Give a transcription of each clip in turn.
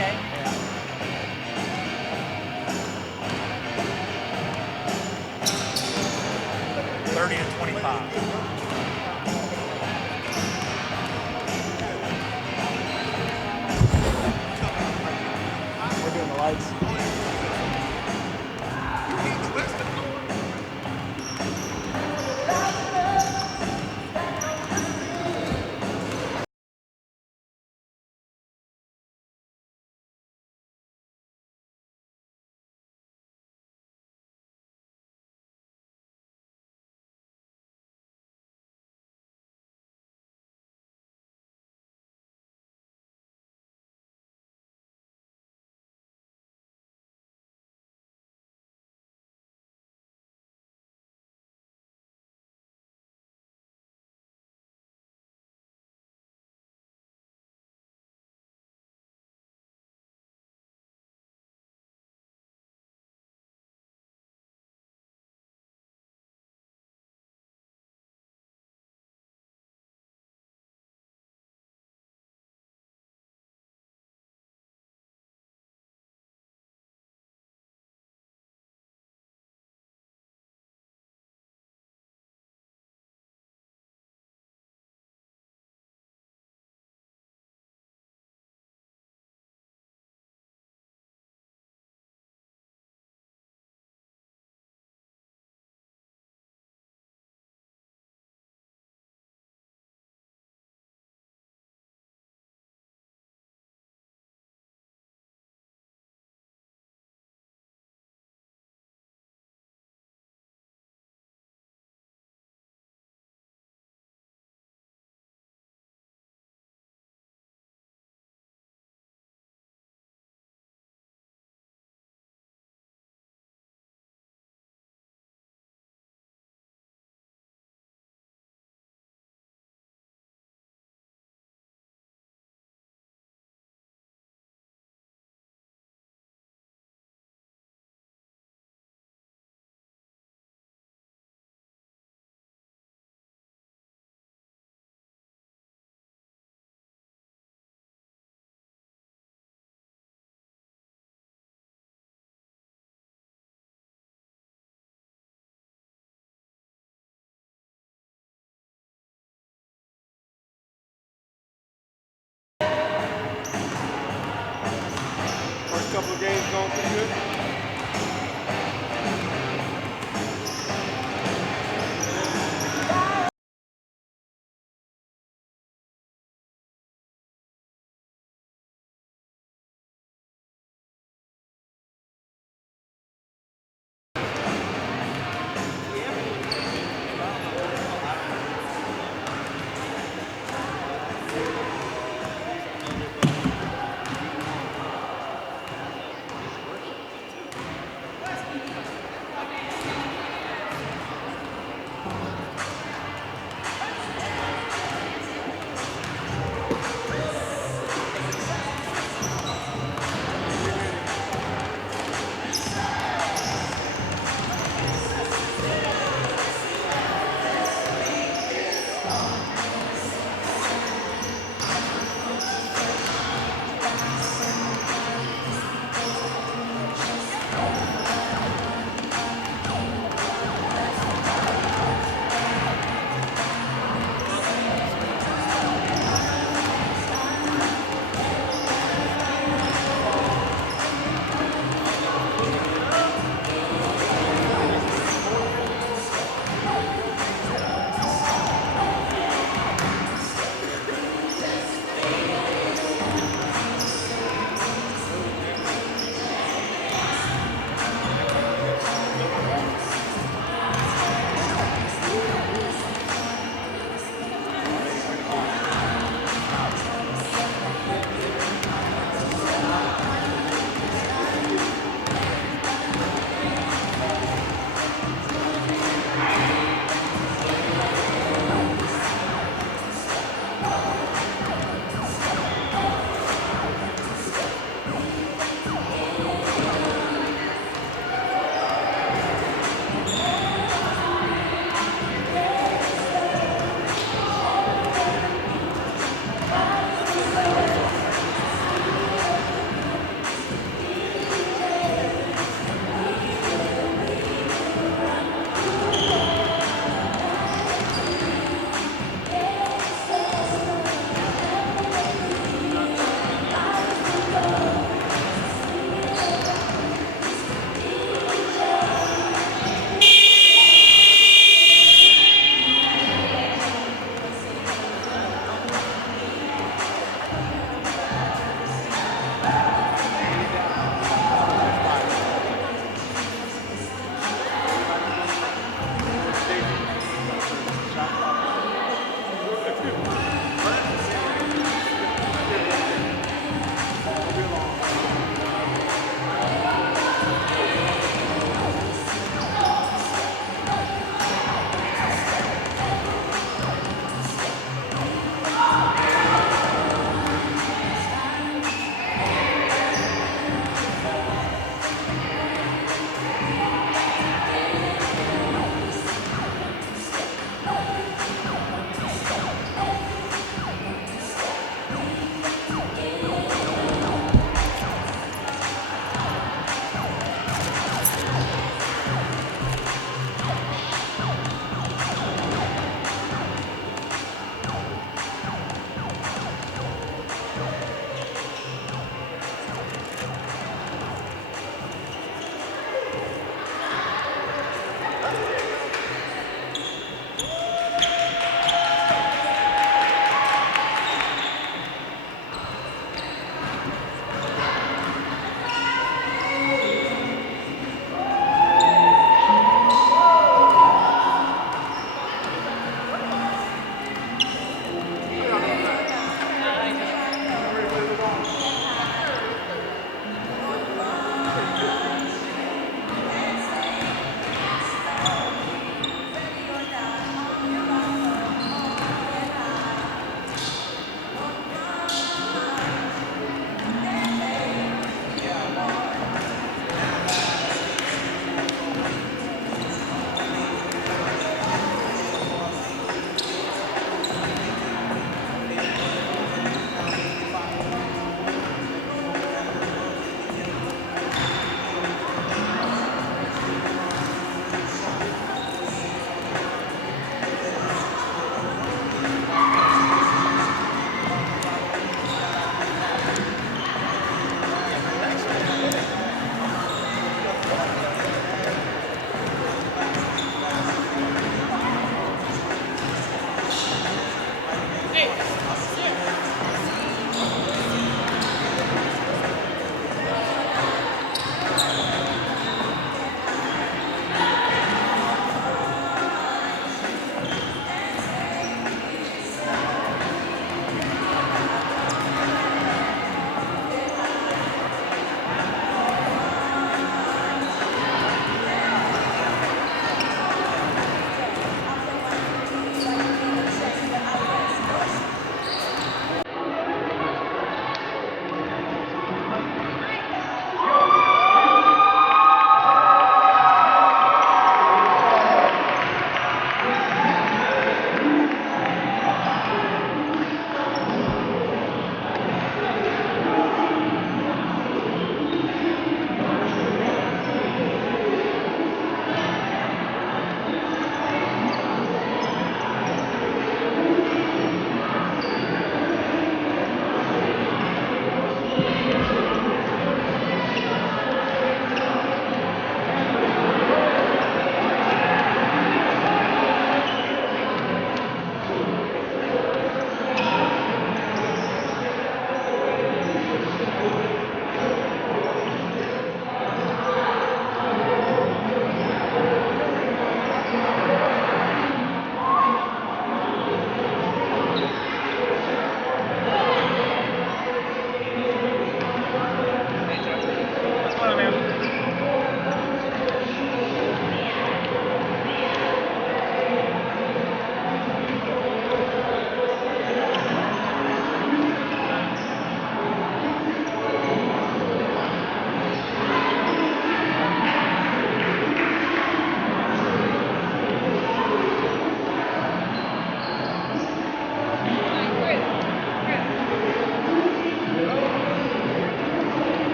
Okay. Yeah. 30-25. We're doing the lights. First couple of games going pretty good.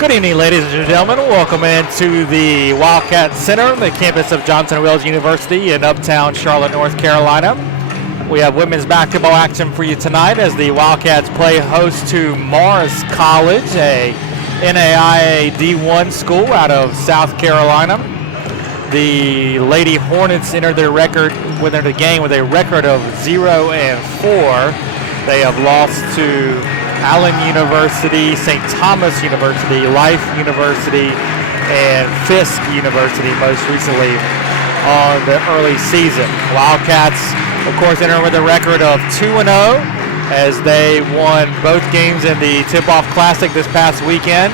Good evening, ladies and gentlemen. Welcome into the Wildcat Center, the campus of Johnson Wales University in Uptown Charlotte, North Carolina. We have women's basketball action for you tonight as the Wildcats play host to Morris College, a NAIA D1 school out of South Carolina. The Lady Hornets entered the game with a record of 0-4. They have lost to Allen University, St. Thomas University, Life University, and Fisk University most recently on the early season. Wildcats, of course, enter with a record of 2-0 as they won both games in the Tip-Off Classic this past weekend.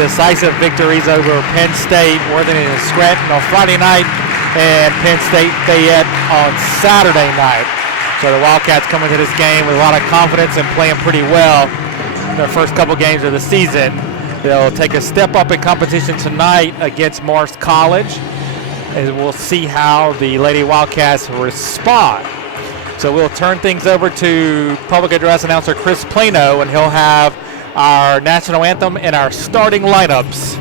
Decisive victories over Penn State, Worthington and Scranton on Friday night, and Penn State Fayette on Saturday night. So the Wildcats come into this game with a lot of confidence and playing pretty well in their first couple games of the season. They'll take a step up in competition tonight against Morris College, and we'll see how the Lady Wildcats respond. So we'll turn things over to public address announcer Chris Plano, and he'll have our national anthem and our starting lineups.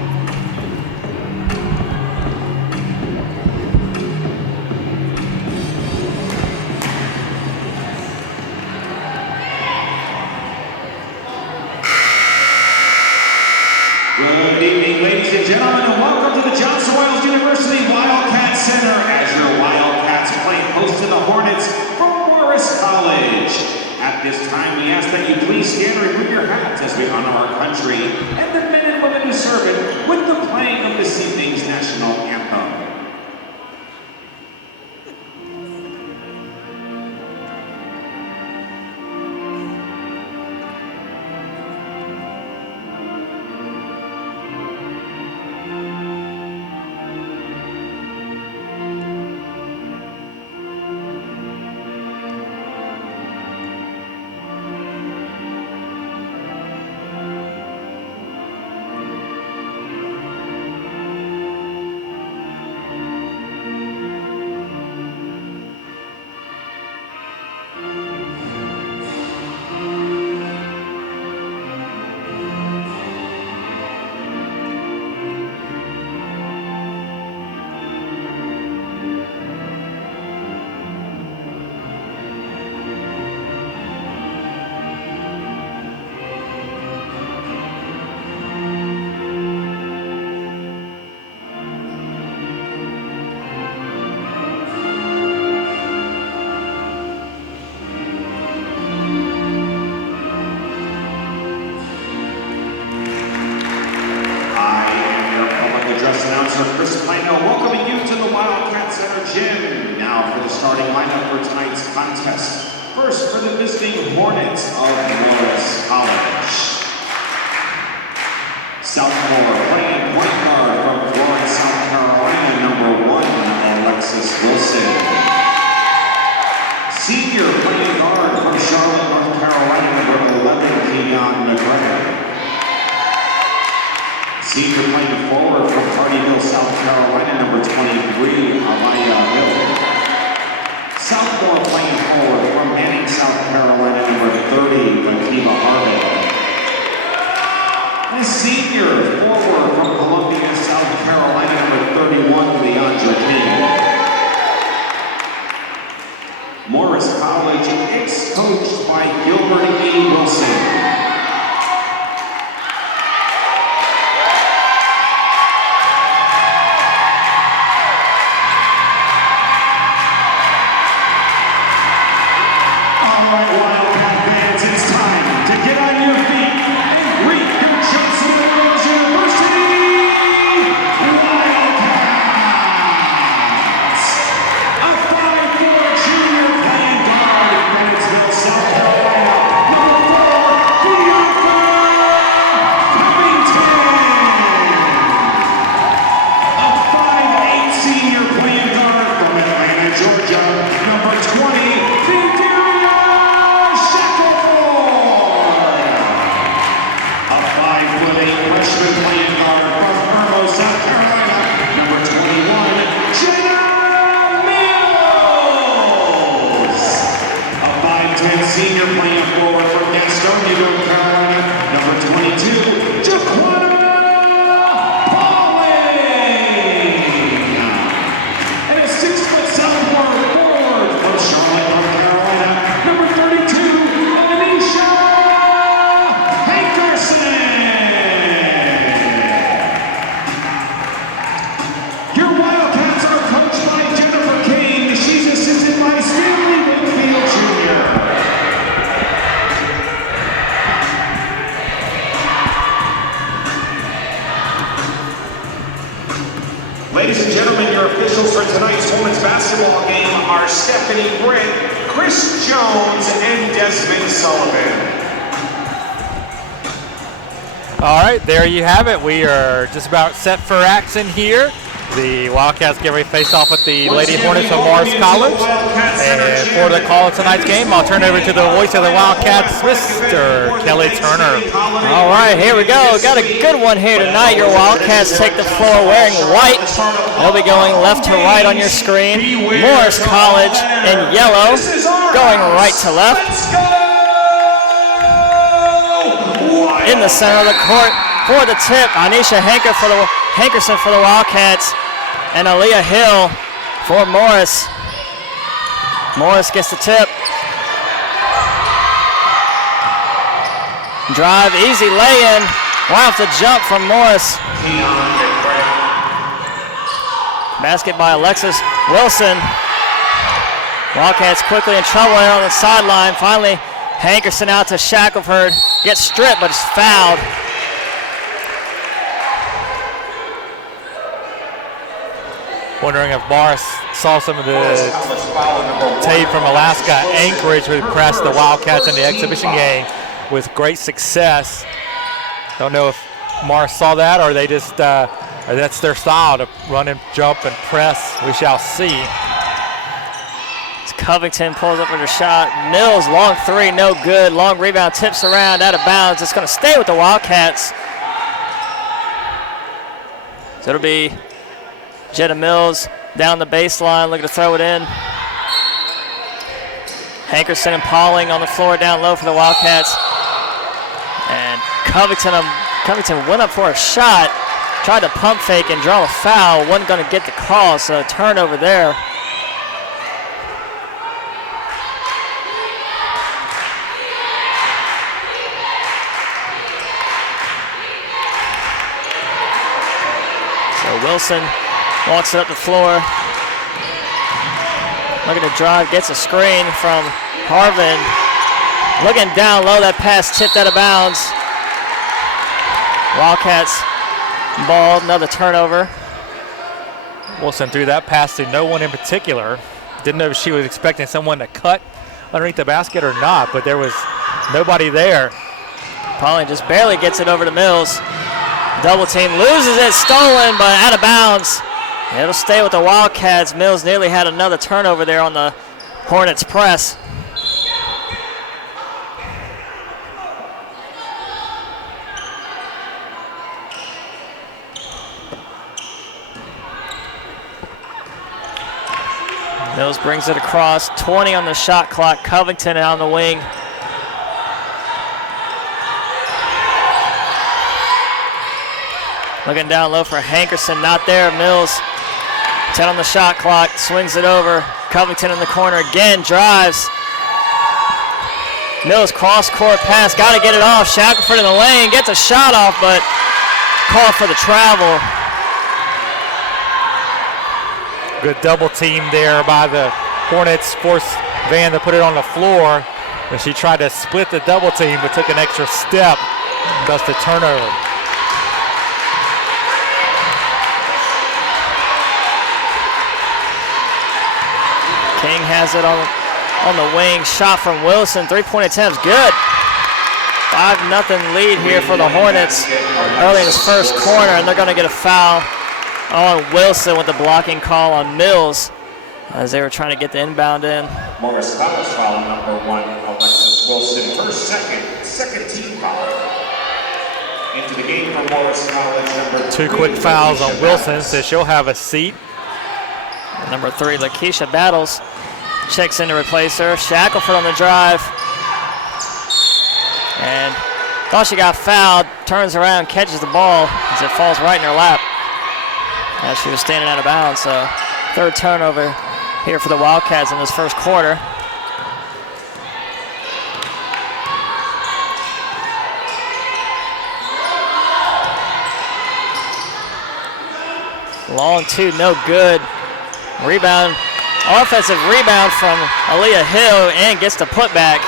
Good evening, ladies and gentlemen, and welcome to the Johnson Wales University Wildcat Center as your Wildcats play host to the Hornets from Morris College. At this time, we ask that you please stand and remove your hats as we honor our country and the men and women who serve it with the playing of this evening's national anthem. Chris Plano welcoming you to the Wildcat Center gym. Now for the starting lineup for tonight's contest. First for the visiting Hornets of Morris College. Sophomore playing point guard from Florence, South Carolina, number 1, Alexis Wilson. Senior playing guard from Charlotte, North Carolina, number 11, Keon McGregor. Senior playing forward from Hardyville, South Carolina, number 23, Amaya Hill. Sophomore playing forward from Manning, South Carolina, number 30, Akiva Harvey. And senior forward from Columbia, South Carolina, number 31, Leandra King. Morris College is coached by Gilbert E. Wilson. Wildcat fans, it's time to get on your feet and greet your Johnson Wales University senior playing forward from Gastonia, North Carolina, number 22, Jaquana Pauling. And a 6'7" forward from Charlotte, North Carolina, number 32, Anisha Hankerson. Your Wildcats are coached by Jennifer King. She's assisted by Stanley Whitfield Jr. Ladies and gentlemen, your officials for tonight's women's basketball game are Stephanie Britt, Chris Jones, and Desmond Sullivan. All right, there you have it. We are just about set for action here. The Wildcats get ready to face off with the Lady Hornets of Morris College. And for the call of tonight's game, I'll turn it over to the voice of the Wildcats, Mr. Kelly Turner. All right, here we go. Got a good one here tonight. Your Wildcats take the floor wearing white. They'll be going left to right on your screen. Morris College in yellow, going right to left. In the center of the court for the tip, Anisha Hankerson for the Wildcats, and Aaliyah Hill for Morris. Morris gets the tip. Drive, easy lay-in. Wow, the jump from Morris. Basket by Alexis Wilson. Wildcats quickly in trouble there on the sideline. Finally, Hankerson out to Shackelford. Gets stripped, but is fouled. Wondering if Morris saw some of the tape from Alaska Anchorage, who pressed the Wildcats in the exhibition game with great success. Don't know if Morris saw that, or they just or that's their style to run and jump and press. We shall see. Covington pulls up with a shot. Mills, long three, no good. Long rebound, tips around, out of bounds. It's going to stay with the Wildcats. So it'll be Jetta Mills down the baseline, looking to throw it in. Hankerson and Pauling on the floor down low for the Wildcats. And Covington went up for a shot, tried to pump fake and draw a foul. Wasn't going to get the call, so a turnover there. Wilson walks it up the floor. Looking to drive, gets a screen from Harvin. Looking down low, that pass tipped out of bounds. Wildcats ball, another turnover. Wilson threw that pass to no one in particular. Didn't know if she was expecting someone to cut underneath the basket or not, but there was nobody there. Pauling just barely gets it over to Mills. Double team, loses it, stolen, but out of bounds. It'll stay with the Wildcats. Mills nearly had another turnover there on the Hornets press. Mills brings it across, 20 on the shot clock. Covington on the wing. Looking down low for Hankerson, not there. Mills, 10 on the shot clock, swings it over. Covington in the corner again, drives. Mills cross-court pass, got to get it off. Shackelford in the lane, gets a shot off, but call for the travel. Good double team there by the Hornets. Forced Van to put it on the floor. And she tried to split the double team, but took an extra step. Thus the turnover. King has it on the wing. Shot from Wilson. Three-point attempts. Good. 5-0 lead here for the Hornets early in this first quarter, and they're going to get a foul on Wilson with the blocking call on Mills as they were trying to get the inbound in. Morris College foul number 1, Alexis Wilson. Her second team foul. Into the game for Morris College, number 2 quick fouls on Wilson, so she'll have a seat. And number 3, Lakeisha Battles checks in to replace her. Shackelford on the drive. And thought she got fouled, turns around, catches the ball as it falls right in her lap as she was standing out of bounds. So third turnover here for the Wildcats in this first quarter. Long two, no good. Rebound, offensive rebound from Aaliyah Hill and gets the putback.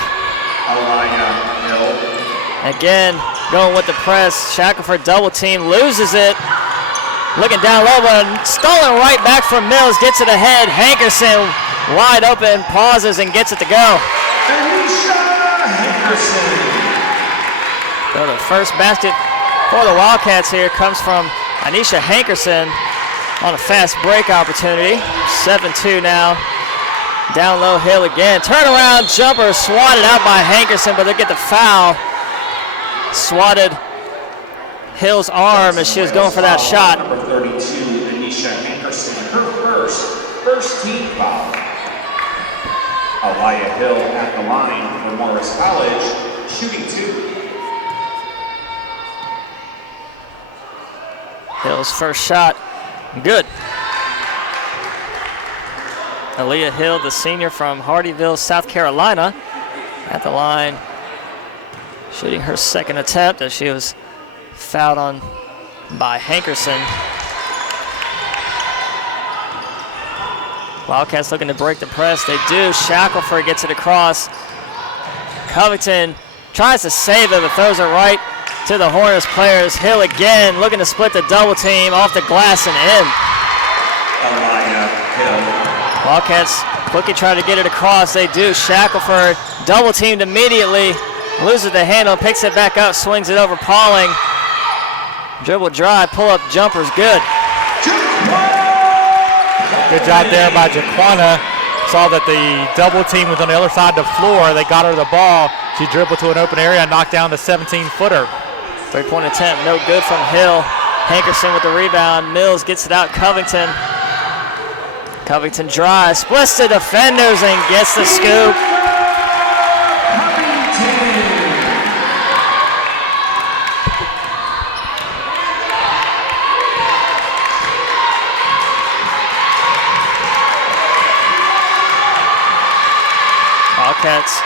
Again, going with the press. Shackelford double team, loses it. Looking down low, but stolen right back from Mills, gets it ahead. Hankerson wide open, pauses and gets it to go. So the first basket for the Wildcats here comes from Anisha Hankerson on a fast break opportunity. 7-2 now. Down low, Hill again. Turnaround jumper swatted out by Hankerson, but they get the foul. Swatted Hill's arm as she was going for that shot. Number 32, Anisha Hankerson, her first team foul. Aaliyah Hill at the line for Morris College, shooting 2. Hill's first shot, good. Aaliyah Hill, the senior from Hardyville, South Carolina, at the line, shooting her second attempt as she was fouled on by Hankerson. Wildcats looking to break the press. They do. Shackelford gets it across. Covington tries to save it, but throws it right to the Hornets players. Hill again looking to split the double team off the glass and in. Wildcats quickly try to get it across. They do. Shackelford double teamed immediately. Loses the handle, picks it back up, swings it over Pauling. Dribble drive, pull up jumper's good. Good job there by Jaquana. Saw that the double team was on the other side of the floor. They got her the ball. She dribbled to an open area and knocked down the 17-footer. Three-point attempt, no good from Hill. Hankerson with the rebound. Mills gets it out. Covington. Covington drives, splits the defenders and gets the scoop. Wildcats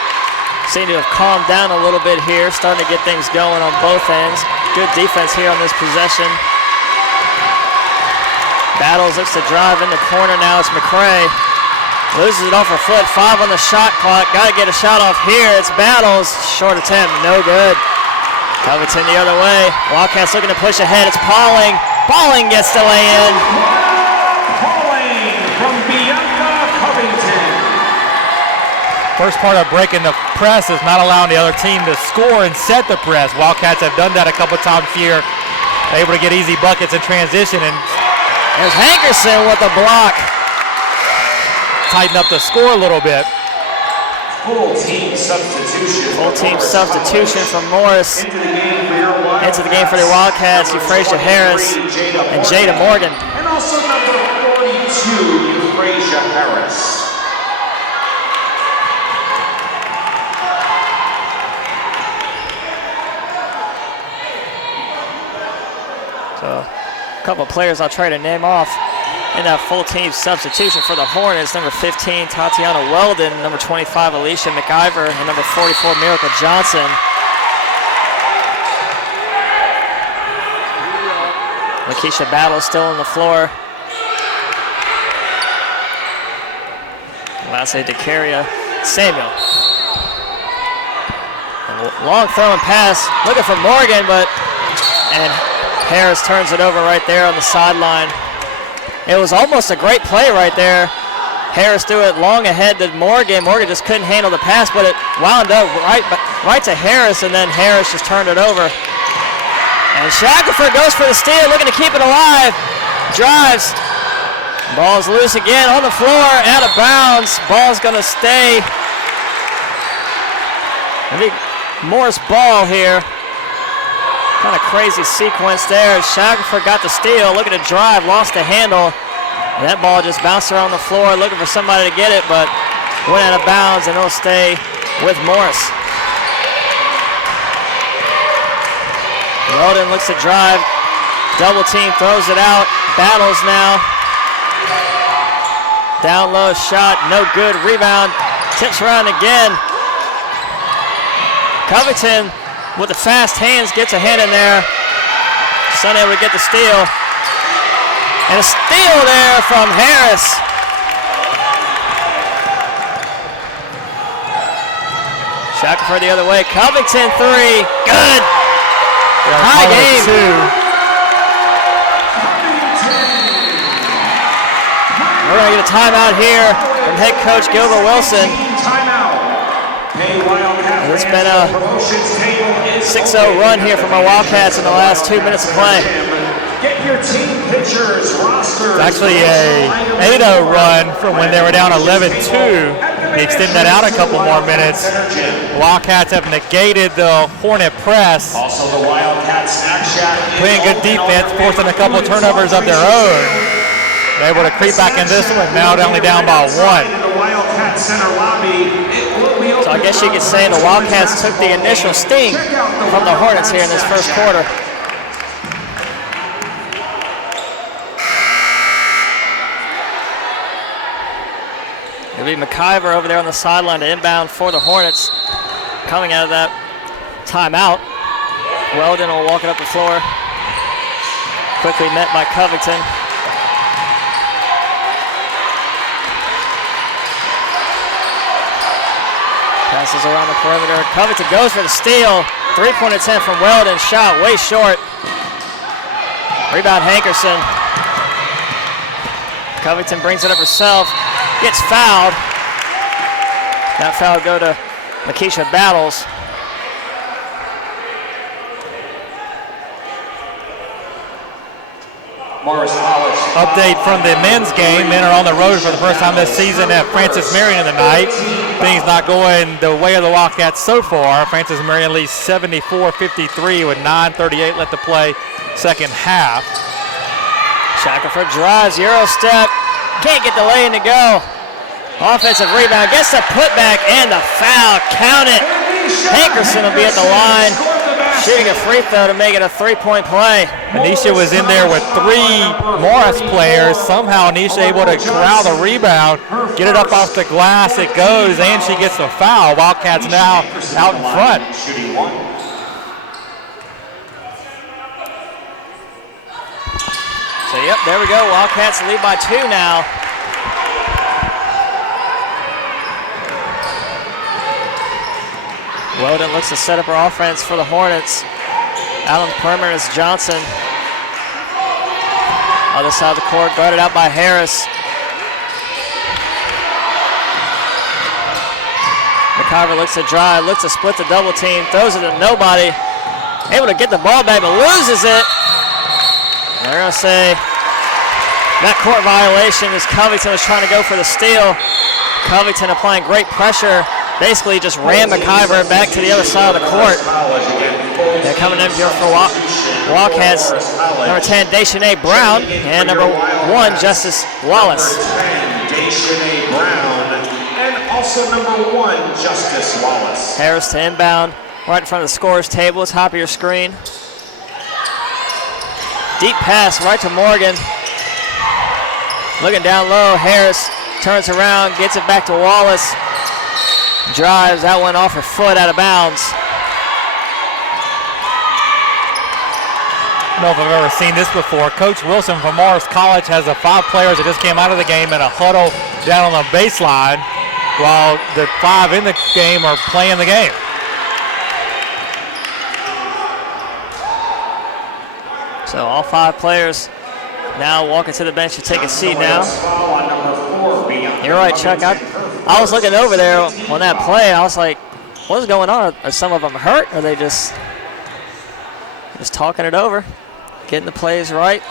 seem to have calmed down a little bit here, starting to get things going on both ends. Good defense here on this possession. Battles looks to drive in the corner now. It's McCray. Loses it off her foot. 5 on the shot clock. Got to get a shot off here. It's Battles. Short attempt. No good. Covington the other way. Wildcats looking to push ahead. It's Pauling. Pauling gets the lay in. Pauling from Bianca Covington. First part of breaking the press is not allowing the other team to score and set the press. Wildcats have done that a couple times here. Able to get easy buckets in transition and there's Hankerson with the block. Tighten up the score a little bit. Full team substitution. Full team substitution from Morris. Into the game for the Wildcats, Euphrasia Harris and Jada Morgan. And also number 42, Euphrasia Harris. So a couple of players I'll try to name off in that full team substitution for the Hornets. Number 15, Tatiana Weldon. Number 25, Alicia McIver. And number 44, Miracle Johnson. Lakeisha Battle still on the floor. Lastly, DeCaria Samuel. Long throwing pass, looking for Morgan, and Harris turns it over right there on the sideline. It was almost a great play right there. Harris threw it long ahead to Morgan. Morgan just couldn't handle the pass, but it wound up right to Harris, and then Harris just turned it over. And Shackelford goes for the steal, looking to keep it alive. Drives. Ball's loose again on the floor, out of bounds. Ball's going to stay. I think Morris ball here. Kind of crazy sequence there. Shackelford got the steal, looking to drive, lost the handle. And that ball just bounced around the floor, looking for somebody to get it, but went out of bounds, and it'll stay with Morris. Weldon looks to drive. Double team, throws it out. Battles now. Down low shot, no good. Rebound, tips around again. Covington with the fast hands gets a hand in there. Just unable to get the steal. And a steal there from Harris. Shackelford the other way. Covington three. Good. Tie game. We're going to get a timeout here from head coach Gilbert Wilson. It's been a 6-0 run here from our Wildcats in the last 2 minutes of play. Get your team pictures, roster. It's actually a 8-0 run from when they were down 11-2. They extended that out a couple more minutes. The Wildcats have negated the Hornet press. Also the Wildcats snack shack. Playing good defense, forcing a couple turnovers of their own. They're able to creep back in this one, now only down by 1. So I guess you could say the Wildcats took the initial sting from the Hornets here in this first quarter. It'll be McIver over there on the sideline to inbound for the Hornets. Coming out of that timeout. Weldon will walk it up the floor. Quickly met by Covington. Passes around the perimeter. Covington goes for the steal. Three-point attempt from Weldon. Shot way short. Rebound Hankerson. Covington brings it up herself. Gets fouled. That foul go to Lakeisha Battles. Update from the men's game. Men are on the road for the first time this season at Francis Marion tonight. Things not going the way of the Wildcats so far. Francis Marion leads 74-53 with 9:38 left to play second half. Shackelford drives, Euro step. Can't get the lay-in to go. Offensive rebound, gets the putback and the foul. Count it. Hankerson will be at the line, shooting a free throw to make it a three-point play. Anisha was in there with 3 Morris players. Somehow Anisha able to corral the rebound, get it up off the glass. It goes, and she gets the foul. Wildcats now out in front. So, yep, there we go. Wildcats lead by 2 now. Weldon looks to set up her offense for the Hornets. Out on the perimeter is Johnson. Other side of the court, guarded out by Harris. McIver looks to drive, looks to split the double team, throws it to nobody. Able to get the ball back, but loses it. And they're going to say that court violation as Covington was trying to go for the steal. Covington applying great pressure. Basically just ran McIver back to the other side of the court. They're coming in here for Wildcats. Number 10, Deschanay Brown, and number 1, Justice Wallace. Deschanay Brown, and also number 1, Justice Wallace. Harris to inbound, right in front of the scorer's table. It's top of your screen. Deep pass right to Morgan. Looking down low, Harris turns around, gets it back to Wallace. Drives, that one off her foot, out of bounds. I don't know if I've ever seen this before. Coach Wilson from Morris College has the 5 players that just came out of the game in a huddle down on the baseline while the 5 in the game are playing the game. So all 5 players now walking to the bench to take a seat now. You're right, Chuck. I was looking over there on that play. I was like, what's going on? Are some of them hurt? Or are they just talking it over, getting the plays right?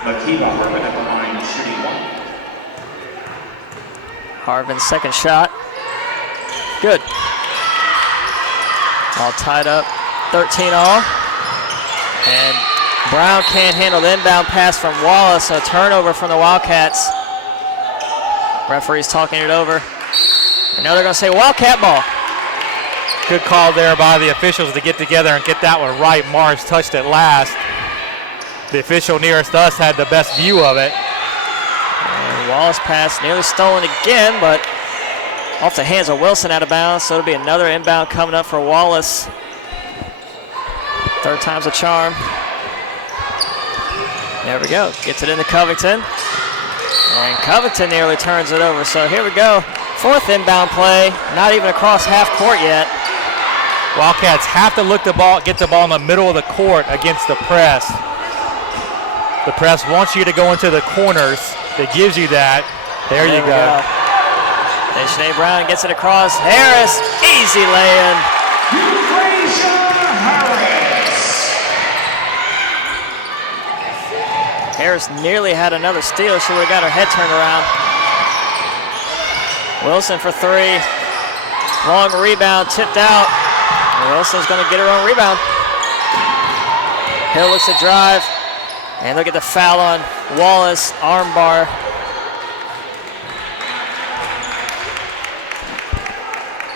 Makiba Harvin at the line, shooting 1. Harvin's second shot. Good. All tied up, 13 all. And Brown can't handle the inbound pass from Wallace. A turnover from the Wildcats. Referee's talking it over. And now they're going to say Wildcat ball. Good call there by the officials to get together and get that one right. Mars touched it last. The official nearest us had the best view of it. And Wallace pass nearly stolen again, but off the hands of Wilson out of bounds, so it'll be another inbound coming up for Wallace. Third time's a charm. There we go, gets it into Covington. And Covington nearly turns it over, so here we go. Fourth inbound play, not even across half court yet. Wildcats have to look the ball, get the ball in the middle of the court against the press. The press wants you to go into the corners. It gives you that. There you go. Shanae Brown gets it across. Harris, easy lay-in. Harris nearly had another steal. She would have got her head turned around. Wilson for three. Long rebound, tipped out. Wilson's going to get her own rebound. Hill looks to drive. And look at the foul on Wallace, arm bar.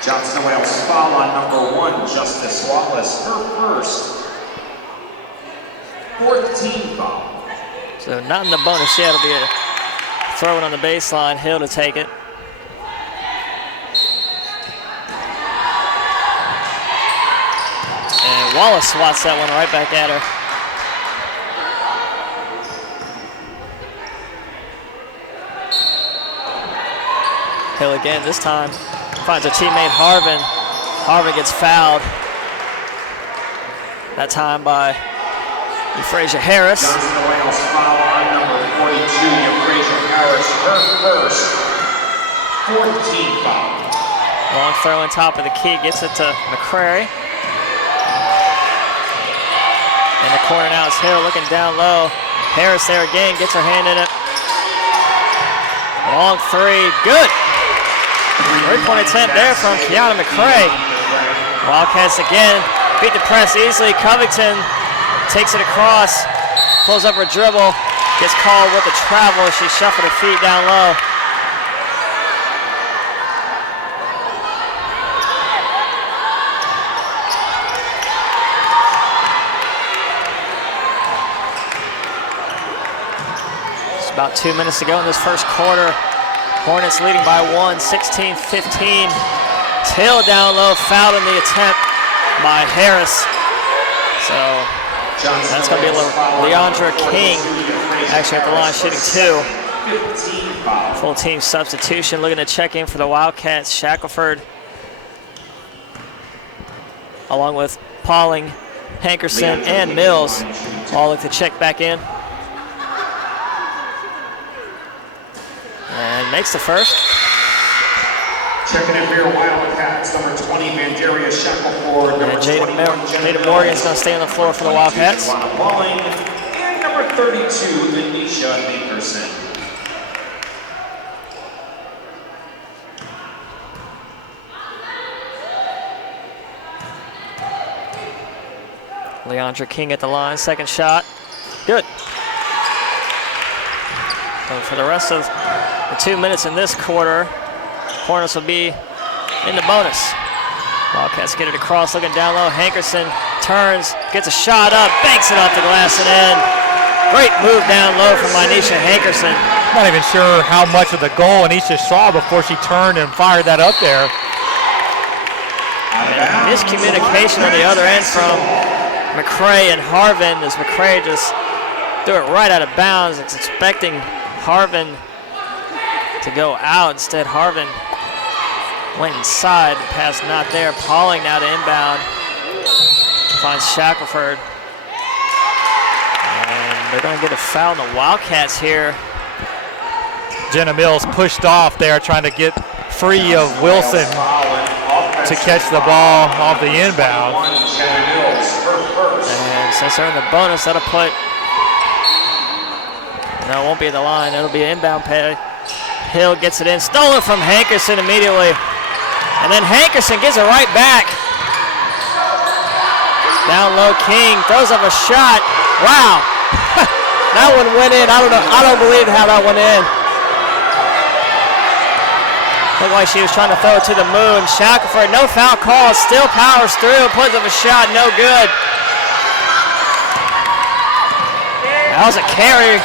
Johnson Wales foul on number 1, Justice Wallace, her first. 14 foul. So not in the bonus yet. It'll be a throw it on the baseline. Hill to take it. And Wallace swats that one right back at her. Hill again, this time finds her teammate Harvin. Harvin gets fouled. That time by Euphrasia Harris. Johnson Wales foul on number 42, Euphrasia Harris, her first. 14 foul. Long throw on top of the key, gets it to McCrary. In the corner now is Hill looking down low. Harris there again, gets her hand in it. Long three, good. 3-point attempt there from Kiana McCray. Wildcats again, beat the press easily. Covington takes it across, pulls up her dribble, gets called with the travel. She shuffled her feet down low. It's about 2 minutes to go in this first quarter. Hornets leading by 1, 16-15. Till down low, fouled in the attempt by Harris. So that's going to be Leandra King actually at the line shooting 2. Full team substitution, looking to check in for the Wildcats. Shackelford along with Pauling, Hankerson, and Mills all look to check back in. And makes the first. Checking in for your Wildcats, number 20, Mandaria Shackelford. Number Jada Morgan's going to stay on the floor for the Wildcats. And number 32, Anisha Hankerson. Leandra King at the line, second shot. Good. So for the rest of the 2 minutes in this quarter, Hornets will be in the bonus. Wildcats get it across, looking down low. Hankerson turns, gets a shot up, banks it off the glass and in. Great move down low from Anisha Hankerson. Not even sure how much of the goal Anisha saw before she turned and fired that up there. And miscommunication on the other end from McCray and Harvin, as McCray just threw it right out of bounds. It's expecting Harvin to go out. Instead, Harvin went inside. The pass not there. Pauling now to inbound. Finds Shackelford. And they're going to get a foul on the Wildcats here. Jenna Mills pushed off there, trying to get free of Wilson to catch the ball off the inbound. And since they're in the bonus, that'll put, no, it won't be the line. It'll be an inbound play. Hill gets it in, stolen from Hankerson immediately. And then Hankerson gives it right back. Down low, King throws up a shot. Wow. That one went in. I don't believe how that went in. Looked like she was trying to throw it to the moon. Shackelford, no foul call, still powers through, puts up a shot, no good. That was a carry,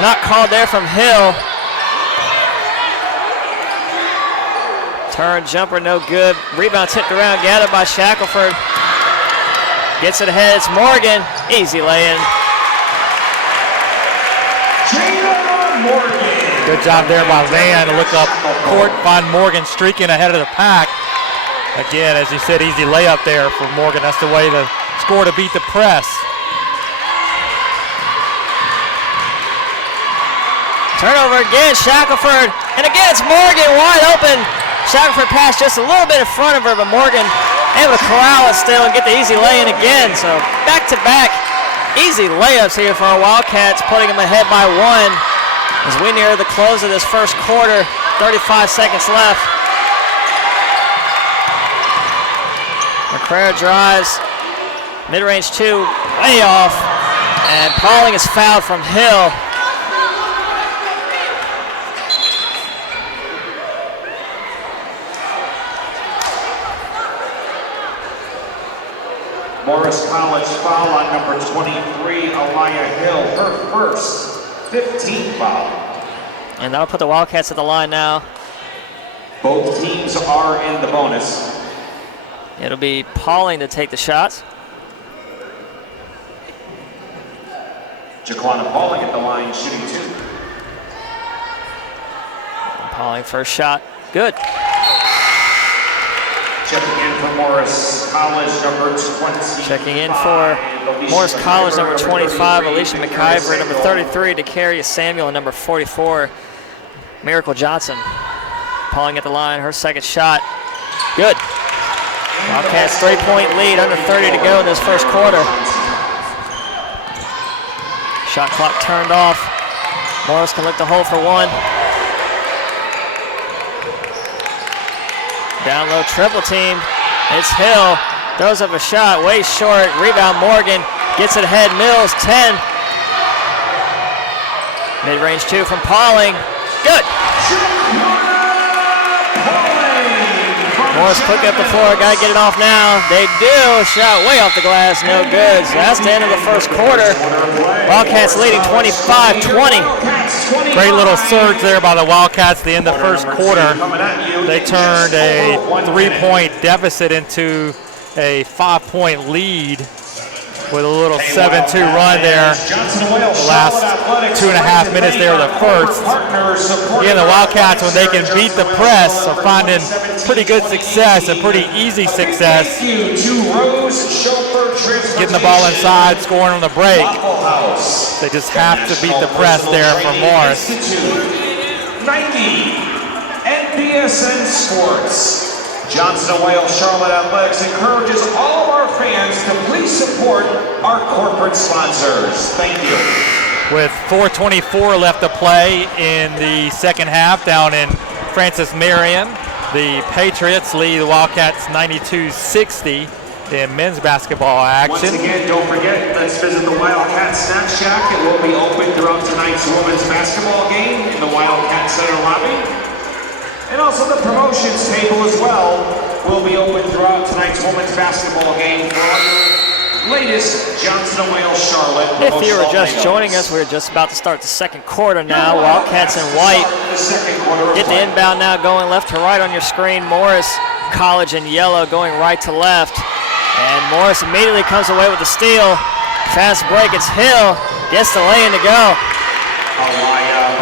not called there from Hill. Turn jumper, no good. Rebound tipped around, gathered by Shackelford. Gets it ahead, it's Morgan. Easy lay-in. Good job there by Van to look up court, find Morgan streaking ahead of the pack. Again, as you said, easy layup there for Morgan. That's the way to score to beat the press. Turnover again, Shackelford. And again, it's Morgan wide open. Shackelford passed just a little bit in front of her, but Morgan able to corral it still and get the easy lay-in again. So back-to-back easy layups here for our Wildcats, putting them ahead by 1 as we near the close of this first quarter. 35 seconds left. McCrary drives, mid-range 2, way off, and Pauling is fouled from Hill. Morris College foul on number 23, Aliyah Hill, her first 15th foul. And that'll put the Wildcats at the line now. Both teams are in the bonus. It'll be Pauling to take the shots. Jaquana Pauling at the line, shooting 2. Pauling first shot, good. Checking in for Morris College, number 25. Checking in for Morris College, number 25, Alicia McIver, number 33, Dekaria Samuel, and number 44, Miracle Johnson. Pauling at the line, her second shot, good. Wildcats 3-point lead, under 30 to go in this first quarter. Shot clock turned off. Morris can look to hold for 1. Down low, triple team. It's Hill. Throws up a shot, way short. Rebound, Morgan. Gets it ahead, Mills, 10. Mid-range 2 from Pauling. Good. Morris quick up the floor, gotta get it off now. They do, shot way off the glass, no good. So that's the end of the first quarter. Wildcats leading 25-20. Great little surge there by the Wildcats at the end of the first quarter. They turned a 3-point deficit into a 5-point lead with a little 7-2 run there. The last 2.5 minutes there of the first. Again, the Wildcats, when they can beat the press, are finding pretty good success and pretty easy success. Getting the ball inside, scoring on the break. They just have to beat the press there for Morris. 90 NPSN Sports. Johnson & Wales Charlotte Athletics encourages all of our fans to please support our corporate sponsors. Thank you. With 4:24 left to play in the second half down in Francis Marion, the Patriots lead the Wildcats 92-60 in men's basketball action. Once again, don't forget, let's visit the Wildcat Snack Shack. It will be open throughout tonight's women's basketball game in the Wildcat Center lobby. And also the promotions table as well will be open throughout tonight's women's basketball game for all your latest Johnson & Wales Charlotte. If you were just joining us, we're just about to start the second quarter now. Wildcats in white. Get the inbound now going left to right on your screen. Morris College in yellow going right to left. And Morris immediately comes away with the steal. Fast break, it's Hill. Gets the lay-in to go.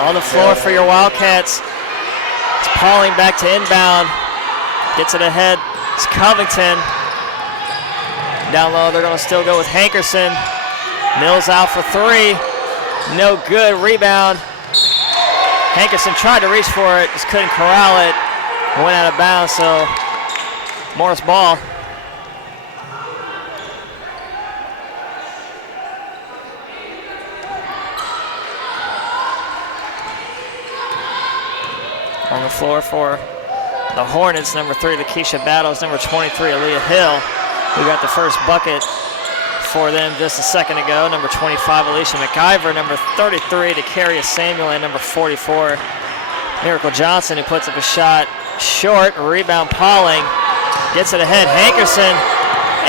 On the floor for your Wildcats. It's Pauling back to inbound. Gets it ahead. It's Covington. Down low, they're going to still go with Hankerson. Mills out for 3. No good. Rebound. Hankerson tried to reach for it, just couldn't corral it. Went out of bounds, so Morris ball. On the floor for the Hornets, number 3, Lakeisha Battles, number 23, Aaliyah Hill. We got the first bucket for them just a second ago. Number 25, Alicia McIver, number 33, Dekaria Samuel, and number 44, Miracle Johnson, who puts up a shot short. Rebound, Pauling. Gets it ahead. Hankerson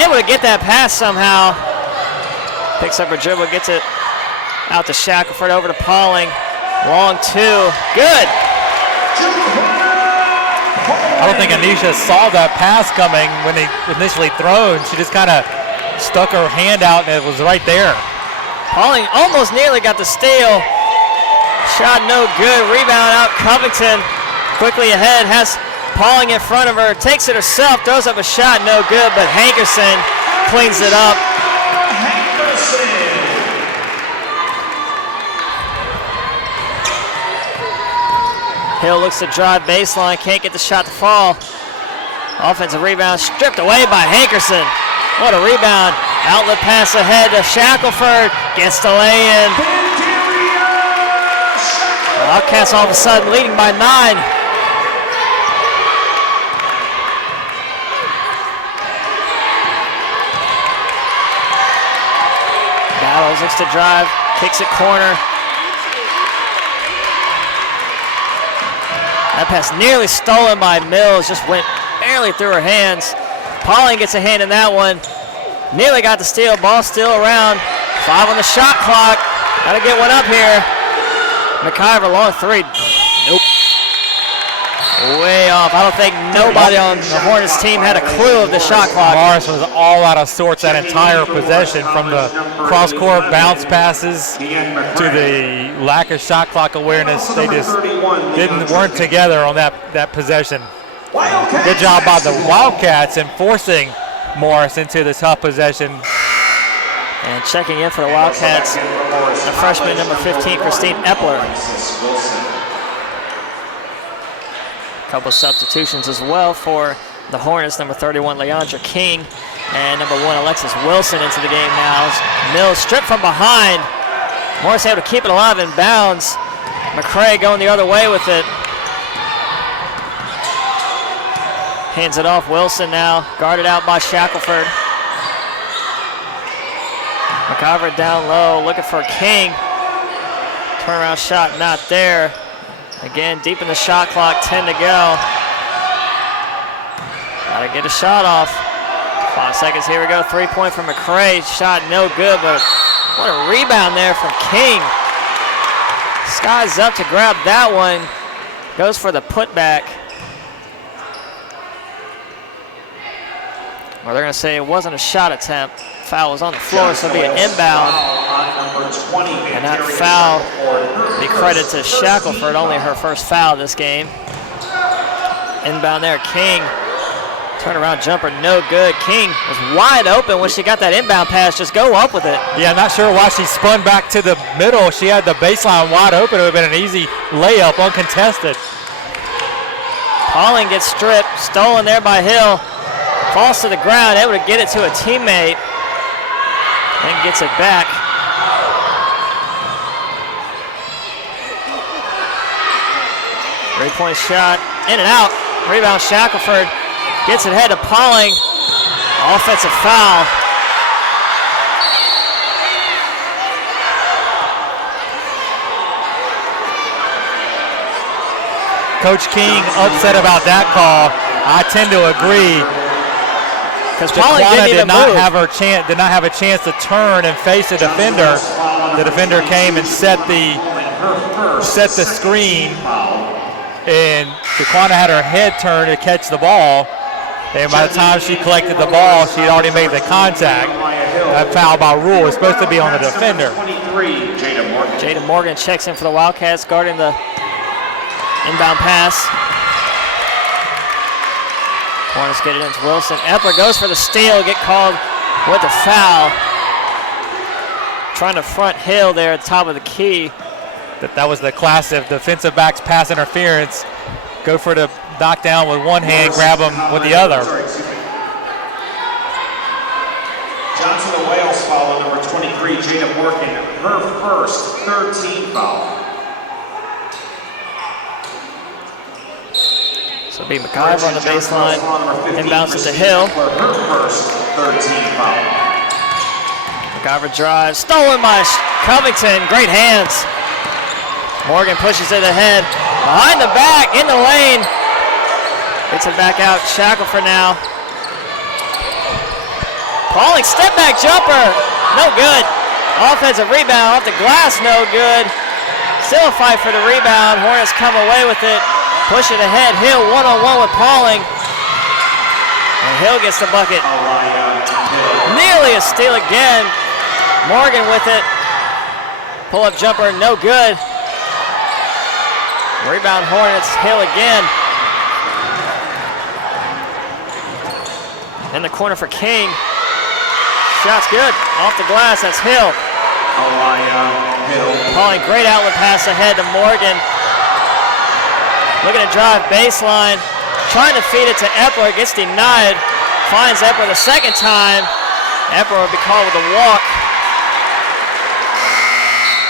able to get that pass somehow. Picks up her dribble, gets it out to Shackelford, over to Pauling. Long two. Good. I don't think Anisha saw that pass coming when they initially thrown. She just kind of stuck her hand out and it was right there. Pauling almost nearly got the steal. Shot no good. Rebound out. Covington quickly ahead. Has Pauling in front of her. Takes it herself. Throws up a shot. No good. But Hankerson cleans it up. Hill looks to drive baseline. Can't get the shot to fall. Offensive rebound stripped away by Hankerson. What a rebound. Outlet pass ahead to Shackelford. Gets the lay in. Wildcats all of a sudden leading by 9. Battles looks to drive. Kicks it corner. That pass nearly stolen by Mills. Just went barely through her hands. Pauling gets a hand in that one. Nearly got the steal. Ball still around. 5 on the shot clock. Gotta get one up here. McIver, long three. Nope. Way off. I don't think nobody on the Hornets team had a clue of the shot clock. Morris was all out of sorts that entire possession, from the cross-court bounce passes to the lack of shot clock awareness. They just weren't together on that possession. Good job by the Wildcats in forcing Morris into the tough possession. And checking in for the Wildcats, the freshman number 15, Christine Epler. A couple substitutions as well for the Hornets, number 31, Leandra King, and number 1, Alexis Wilson into the game now. Mills stripped from behind. Morris able to keep it alive in bounds. McCray going the other way with it. Hands it off. Wilson now guarded out by Shackelford. McIver down low, looking for King. Turnaround shot not there. Again, deep in the shot clock, 10 to go. Gotta get a shot off. 5 seconds, here we go. 3-point from McCray. Shot no good, but what a rebound there from King. Sky's up to grab that one. Goes for the putback. Well, they're gonna say it wasn't a shot attempt. Foul was on the floor, so it'll be an inbound. And that foul be credit to Shackelford, only her first foul this game. Inbound there, King. Turnaround jumper, no good. King was wide open when she got that inbound pass. Just go up with it. Yeah, I'm not sure why she spun back to the middle. She had the baseline wide open. It would have been an easy layup, uncontested. Pauling gets stripped, stolen there by Hill. Falls to the ground, able to get it to a teammate. And gets it back. Three-point shot, in and out. Rebound, Shackelford gets it ahead to Pauling. Offensive foul. Coach King upset about that call. I tend to agree. Because Pauling did not have a chance to turn and face a defender. The defender came and set the screen, and Jaquana had her head turned to catch the ball. And by the time she collected the ball, she had already made the contact. That foul by rule is supposed to be on the defender. Jada Morgan checks in for the Wildcats, guarding the inbound pass. Hornets get it into Wilson. Epler goes for the steal, get called with the foul. Trying to front Hill there at the top of the key. That was the classic defensive backs pass interference. Go for the knockdown with one hand, grab them with the other. Johnson the Wales foul on number 23, Jada Morgan, her first 13 foul. So it'll be McIver on the baseline. Inbounds it to Hill. Her first 13 foul. McIver drives. Stolen by Covington. Great hands. Morgan pushes it ahead. Behind the back, in the lane. Gets it back out. Shackelford now. Pauling step back jumper. No good. Offensive rebound off the glass. No good. Still a fight for the rebound. Hornets come away with it. Push it ahead. Hill one-on-one with Pauling. And Hill gets the bucket. Nearly a steal again. Morgan with it. Pull-up jumper, no good. Rebound Hornets, Hill again. In the corner for King. Shot's good. Off the glass, that's Hill. Pauling, great outlet pass ahead to Morgan. Looking to drive baseline. Trying to feed it to Epler, gets denied. Finds Epler the second time. Epler will be called with a walk.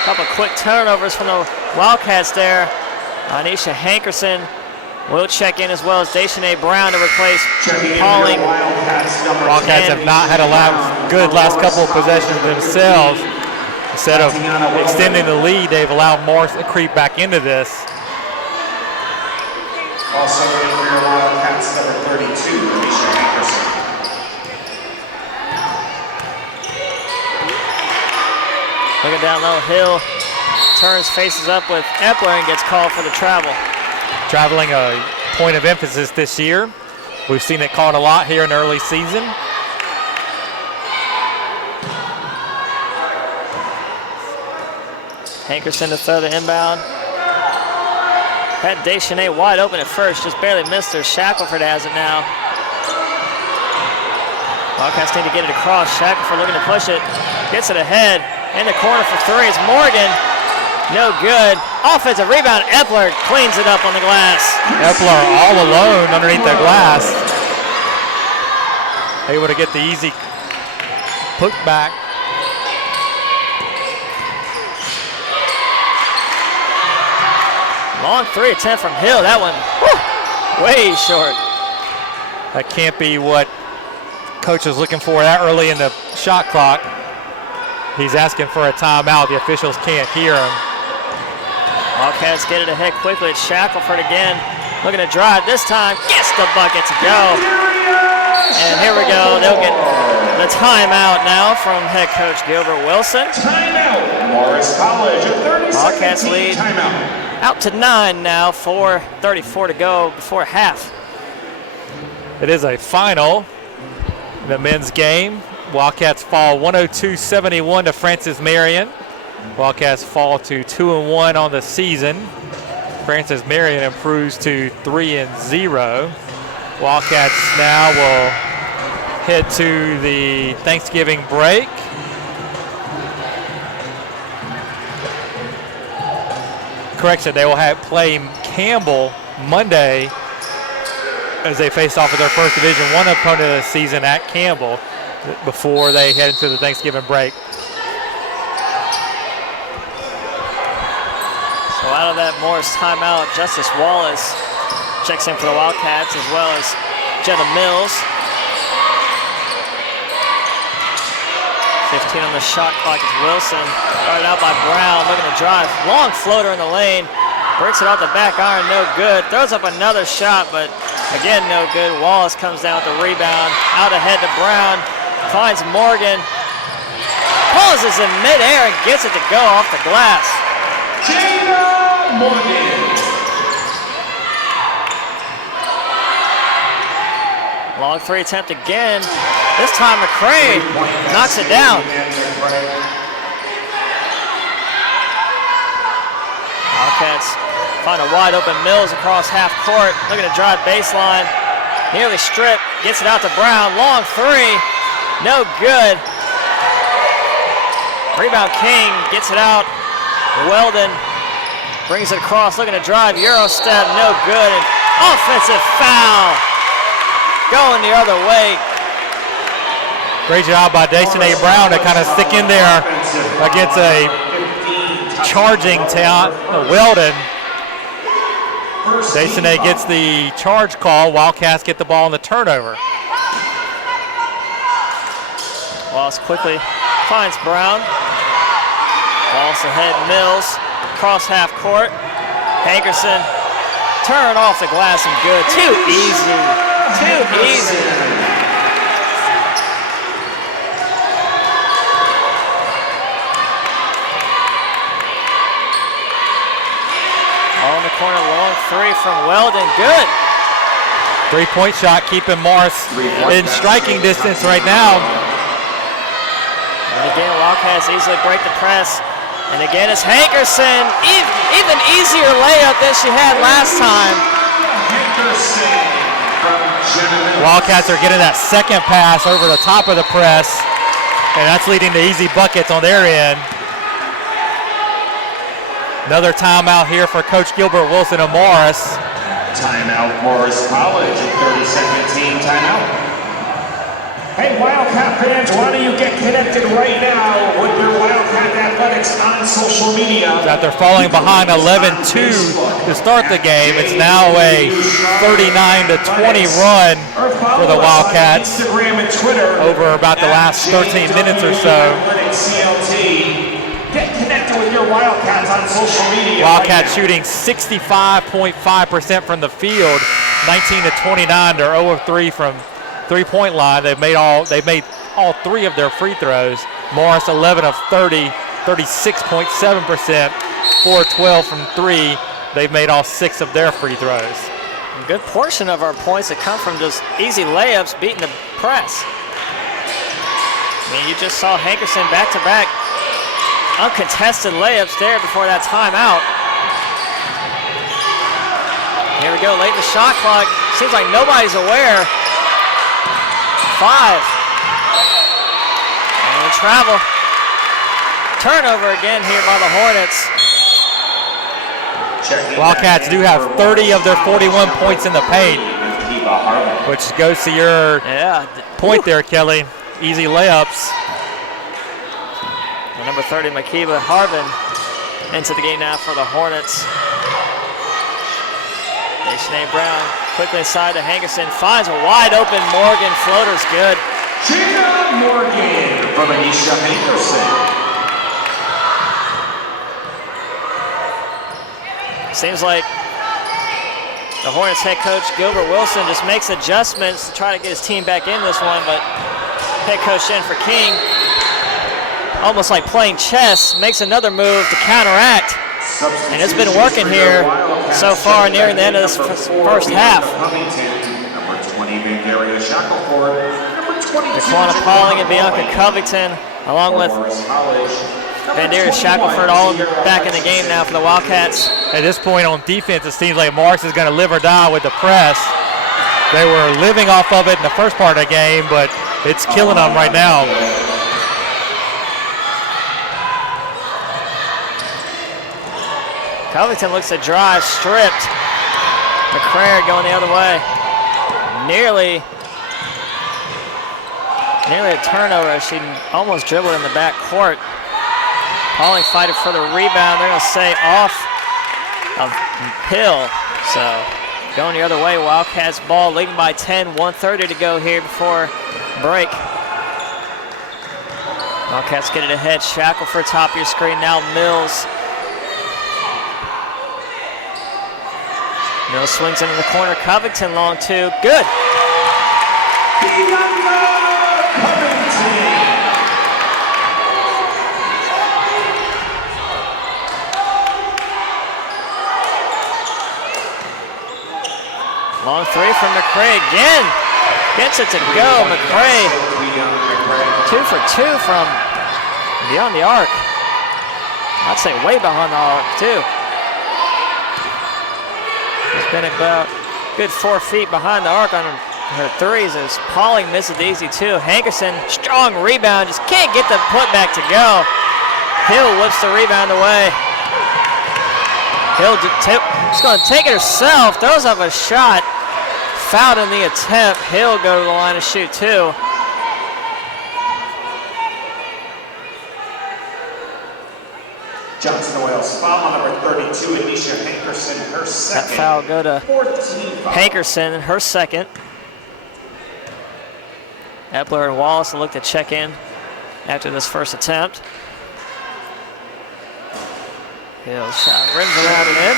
Couple quick turnovers from the Wildcats there. Anisha Hankerson will check in, as well as Deschanay Brown to replace Pauling. Wildcats have not had a good last couple of possessions themselves. Instead of extending the lead, they've allowed Morris to creep back into this. Also in for your Wildcats, number 32, Anisha Hankerson. Looking down low, Hill turns, faces up with Epler and gets called for the travel. Traveling a point of emphasis this year. We've seen it called a lot here in the early season. Hankerson to throw the inbound. Had Deschanay wide open at first, just barely missed her. Shackelford has it now. Wildcats need to get it across. Shackelford looking to push it. Gets it ahead. In the corner for three, it's Morgan. No good. Offensive rebound. Epler cleans it up on the glass. Epler all alone underneath the glass. Able to get the easy put back. Long three attempt from Hill. That one, whew, way short. That can't be what coach is looking for that early in the shot clock. He's asking for a timeout. The officials can't hear him. Wildcats get it ahead quickly. It's Shackelford again. Looking to drive. This time gets the bucket to go. And here we go. They'll get the timeout now from head coach Gilbert Wilson. Timeout, Morris College. A 30-second Wildcats team lead. Timeout. Out to 9 now. 4:34 to go before half. It is a final in the men's game. Wildcats fall 102-71 to Francis Marion. Wildcats fall to 2-1 on the season. Francis Marion improves to 3-0. Wildcats now will head to the Thanksgiving break. Correction, they will play Campbell Monday as they face off with their first Division I opponent of the season at Campbell before they head into the Thanksgiving break. So out of that Morris timeout, Justice Wallace checks in for the Wildcats, as well as Jenna Mills. 15 on the shot clock is Wilson. Started out by Brown, looking to drive. Long floater in the lane. Breaks it off the back iron, no good. Throws up another shot, but again, no good. Wallace comes down with the rebound. Out ahead to Brown. Finds Morgan. Pauses in midair and gets it to go off the glass. Jada Morgan. Long three attempt again. This time McCray knocks it down. Wildcats find a wide open Mills across half court. Looking to drive baseline. Nearly stripped. Gets it out to Brown. Long three. No good. Rebound King gets it out. Weldon brings it across. Looking to drive. Euro step. No good. And offensive foul. Going the other way. Great job by Deschanay Brown to kind of stick in there against a charging talent, Weldon. Deschanay gets the charge call. Wildcats get the ball on the turnover. Wallace quickly finds Brown. Wallace ahead, Mills. Cross half court. Hankerson Turn off the glass and good. Too easy. Too easy. All in the corner, long three from Weldon. Good. Three-point shot, keeping Morris in striking distance right now. And again, Wildcats easily break the press. And again, it's Hankerson. Even easier layup than she had last time. Wildcats are getting that second pass over the top of the press, and that's leading to easy buckets on their end. Another timeout here for Coach Gilbert Wilson of Morris. Timeout, Morris College, a 30-second team timeout. Hey, Wildcat fans, why don't you get connected right now with your Wildcat Athletics on social media? After falling behind 11-2 to start the game, it's now a 39-20 run for the Wildcats over about the last 13 minutes or so. Get connected with your Wildcats on social media. Wildcats shooting 65.5% from the field, 19-29. They're 0 of 3 from three-point line. They've made all three of their free throws. Morris 11 of 30, 36.7%, 4 of 12 from 3. They've made all 6 of their free throws. A good portion of our points that come from just easy layups beating the press. I mean, you just saw Hankerson back-to-back uncontested layups there before that timeout. Here we go, late in the shot clock. Seems like nobody's aware. 5. And travel. Turnover again here by the Hornets. Wildcats do have 30 of their 41 points in the paint, which goes to your point there, Kelly. Easy layups. Number 30, Makiba Harvin, into the game now for the Hornets. Sinead Brown quickly inside to Hankerson, finds a wide open Morgan. Floater's good. Gina Morgan from Anisha Hankerson. Seems like the Hornets head coach Gilbert Wilson just makes adjustments to try to get his team back in this one, but head coach Jennifer King, almost like playing chess, makes another move to counteract. And it's been working here so far nearing the end of this first half. Daquana Pauling and Bianca Covington, along with Vandera Shackelford, all back in the game now for the Wildcats. At this point on defense, it seems like Morris is going to live or die with the press. They were living off of it in the first part of the game, but it's killing them right now. Covington looks to drive, stripped. McCrary going the other way. Nearly a turnover. She almost dribbled in the back court. Pauling fighting for the rebound. They're going to say off of Hill. So going the other way, Wildcats ball leading by 10, 1:30 to go here before break. Wildcats get it ahead. Shackelford, top of your screen now. Mills. Mills swings into the corner. Covington long two. Good. Long three from McCray again. Gets it to go. McCray 2 for 2 from beyond the arc. I'd say way behind the arc too. She's been about good 4 feet behind the arc on her threes as Pauling misses easy too. Hankerson, strong rebound, just can't get the putback to go. Hill whips the rebound away. Hill just going to take it herself, throws up a shot. Fouled in the attempt. Hill go to the line to shoot too. Johnson Oils foul on number 32, Anisha Hankerson, her second. That foul go to Hankerson, her second. Epler and Wallace look to check in after this first attempt. Hill shot rims around and in.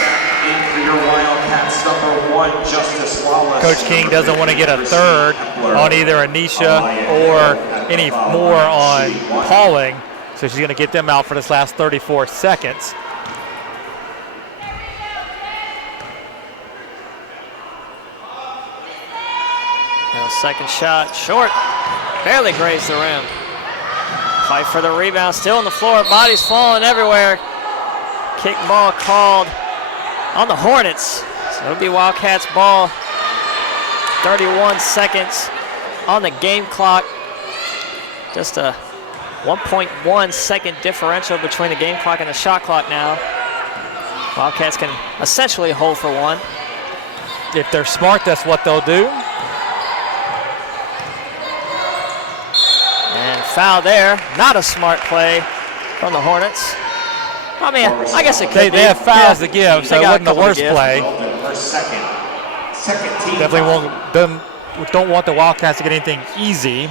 in for your Wildcats, number 1, Justice Wallace. Coach King doesn't want to get a third on either Anisha or any more on Pauling, so she's going to get them out for this last 34 seconds. Now second shot, short, barely grazed the rim. Fight for the rebound, still on the floor, bodies falling everywhere. Kick ball called on the Hornets. So it'll be Wildcats ball. 31 seconds on the game clock. Just a 1.1 second differential between the game clock and the shot clock now. Wildcats can essentially hold for one. If they're smart, that's what they'll do. And foul there. Not a smart play from the Hornets. I mean, I guess it could be. They have fouls to give, so it wasn't the worst play. Second team Definitely don't want the Wildcats to get anything easy.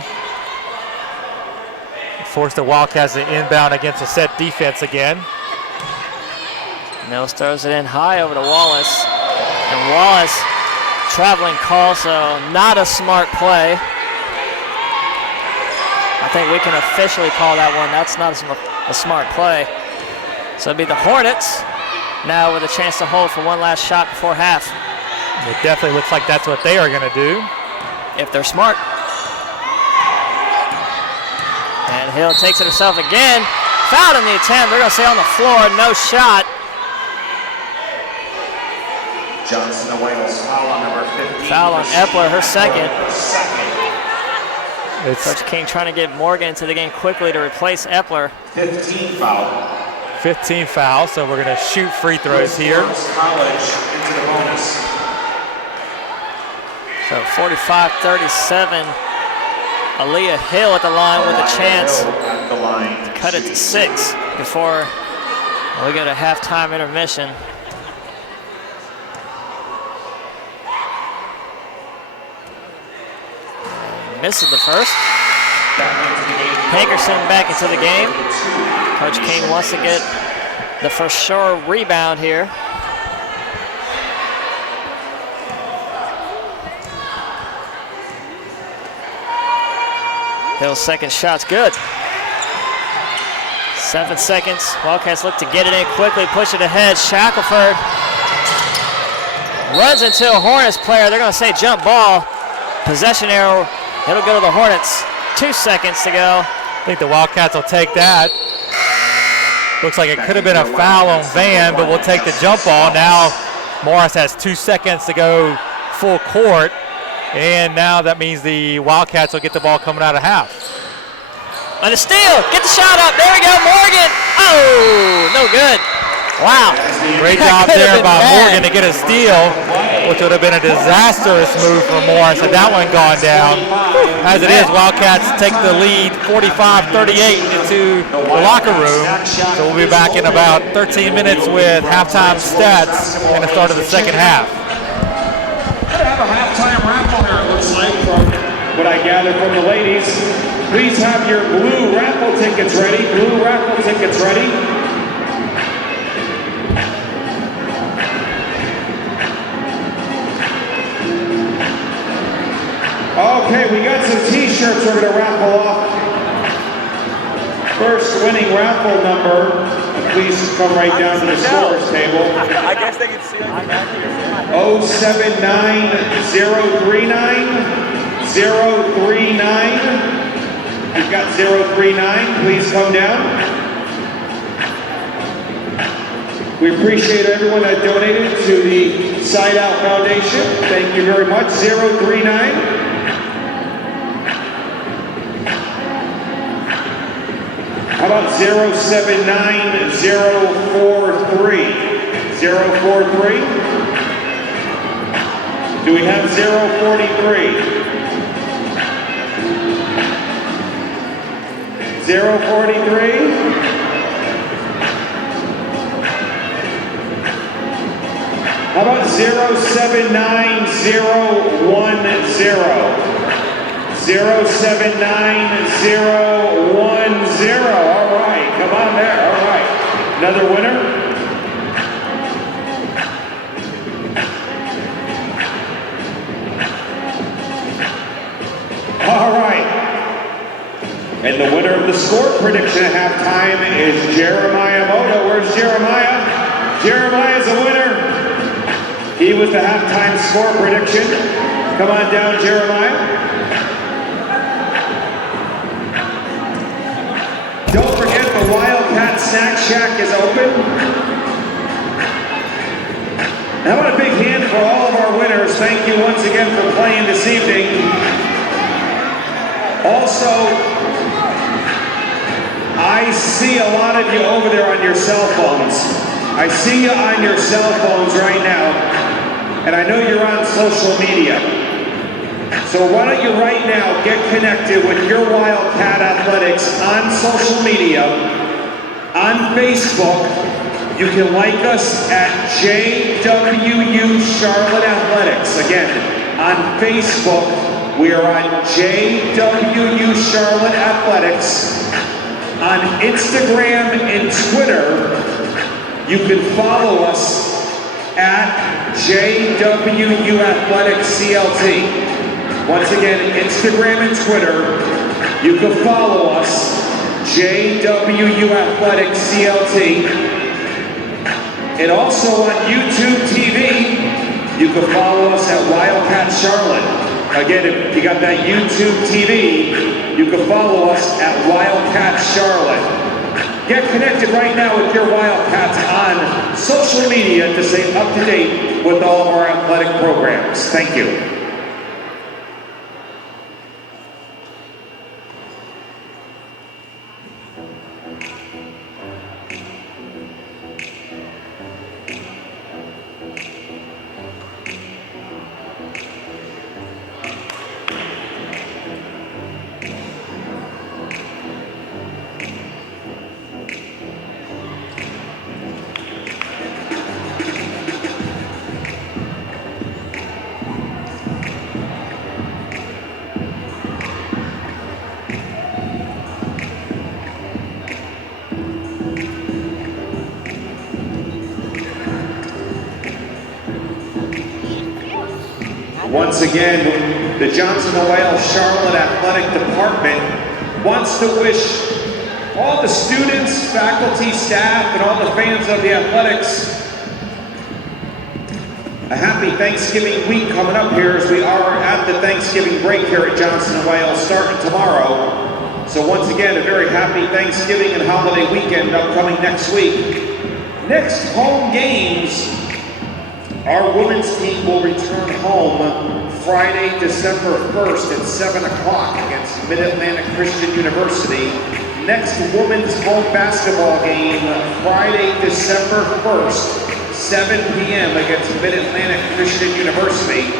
Force the Wildcats to inbound against a set defense again. Mills throws it in high over to Wallace. And Wallace traveling call, so not a smart play. I think we can officially call that one. That's not a smart play. So it'll be the Hornets now with a chance to hold for one last shot before half. It definitely looks like that's what they are going to do. If they're smart. And Hill takes it himself again. Fouled in the attempt. They're going to say on the floor, no shot. Johnson of Wales, foul on number 15. Foul on Epler, her second. It's Coach King trying to get Morgan into the game quickly to replace Epler. 15 foul. 15 fouls, so we're going to shoot free throws here. College into the bonus. So 45-37. Aaliyah Hill at the line with a chance to cut it to 6 before we go to halftime intermission. Misses the first. Hankerson back into the game. Coach King wants to get the for sure rebound here. Hill's second shot's good. 7 seconds. Wildcats look to get it in quickly, push it ahead. Shackelford runs into a Hornets player. They're going to say jump ball. Possession arrow. It'll go to the Hornets. 2 seconds to go. I think the Wildcats will take that. Looks like it could have been a foul on Van, but we'll take the jump ball. Now Morris has 2 seconds to go full court. And now that means the Wildcats will get the ball coming out of half. And a steal. Get the shot up. There we go. Morgan. Oh, no good. Wow. Great job there by Morgan to get a steal, which would have been a disastrous move for Morris had that one gone down. As it is, Wildcats take the lead 45-38 into the locker room. So we'll be back in about 13 minutes with halftime stats and the start of the second half. Have a halftime raffle here, it looks like, from what I gather from the ladies. Please have your blue raffle tickets ready. Blue raffle tickets ready. Okay, we got some t-shirts we're going to raffle off. First winning raffle number, please come right down to the scorer's table. I guess they can see on the back of your head. 079039. We've got 039. Please come down. We appreciate everyone that donated to the Side Out Foundation. Thank you very much. 039. How about 079043? 043? Do we have 043? 043? How about 079010? 079010. All right, come on there. All right. Another winner. All right. And the winner of the score prediction at halftime is Jeremiah Moto. Where's Jeremiah? Jeremiah's a winner. He was the halftime score prediction. Come on down, Jeremiah. Don't forget the Wildcat Snack Shack is open. And I want a big hand for all of our winners. Thank you once again for playing this evening. Also, I see a lot of you over there on your cell phones. I see you on your cell phones right now, and I know you're on social media. So why don't you right now get connected with your Wildcat Athletics on social media, on Facebook. You can like us at JWU Charlotte Athletics. Again, on Facebook, we are on JWU Charlotte Athletics. On Instagram and Twitter, you can follow us at JWU Athletics CLT. Once again, Instagram and Twitter, you can follow us, JWU Athletics CLT. And also on YouTube TV, you can follow us at Wildcat Charlotte. Again, if you got that YouTube TV, you can follow us at Wildcat Charlotte. Get connected right now with your Wildcats on social media to stay up to date with all of our athletic programs. Thank you. Once again, the Johnson & Wales Charlotte Athletic Department wants to wish all the students, faculty, staff, and all the fans of the athletics a happy Thanksgiving week coming up here, as we are at the Thanksgiving break here at Johnson & Wales starting tomorrow. So once again, a very happy Thanksgiving and holiday weekend upcoming next week. Next home games, our women's team will return home Friday, December 1st at 7 o'clock against Mid-Atlantic Christian University. Next women's home basketball game, Friday, December 1st, 7 p.m. against Mid-Atlantic Christian University.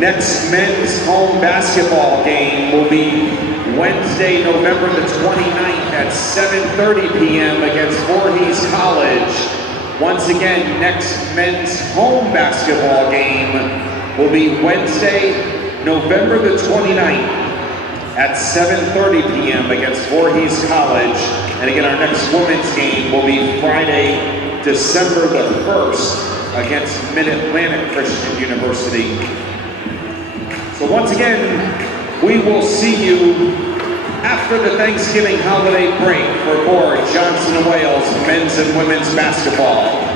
Next men's home basketball game will be Wednesday, November the 29th at 7:30 p.m. against Voorhees College. Once again, next men's home basketball game will be Wednesday, November the 29th at 7:30 p.m. against Voorhees College. And again, our next women's game will be Friday, December the 1st against Mid-Atlantic Christian University. So once again, we will see you after the Thanksgiving holiday break for more Johnson & Wales men's and women's basketball.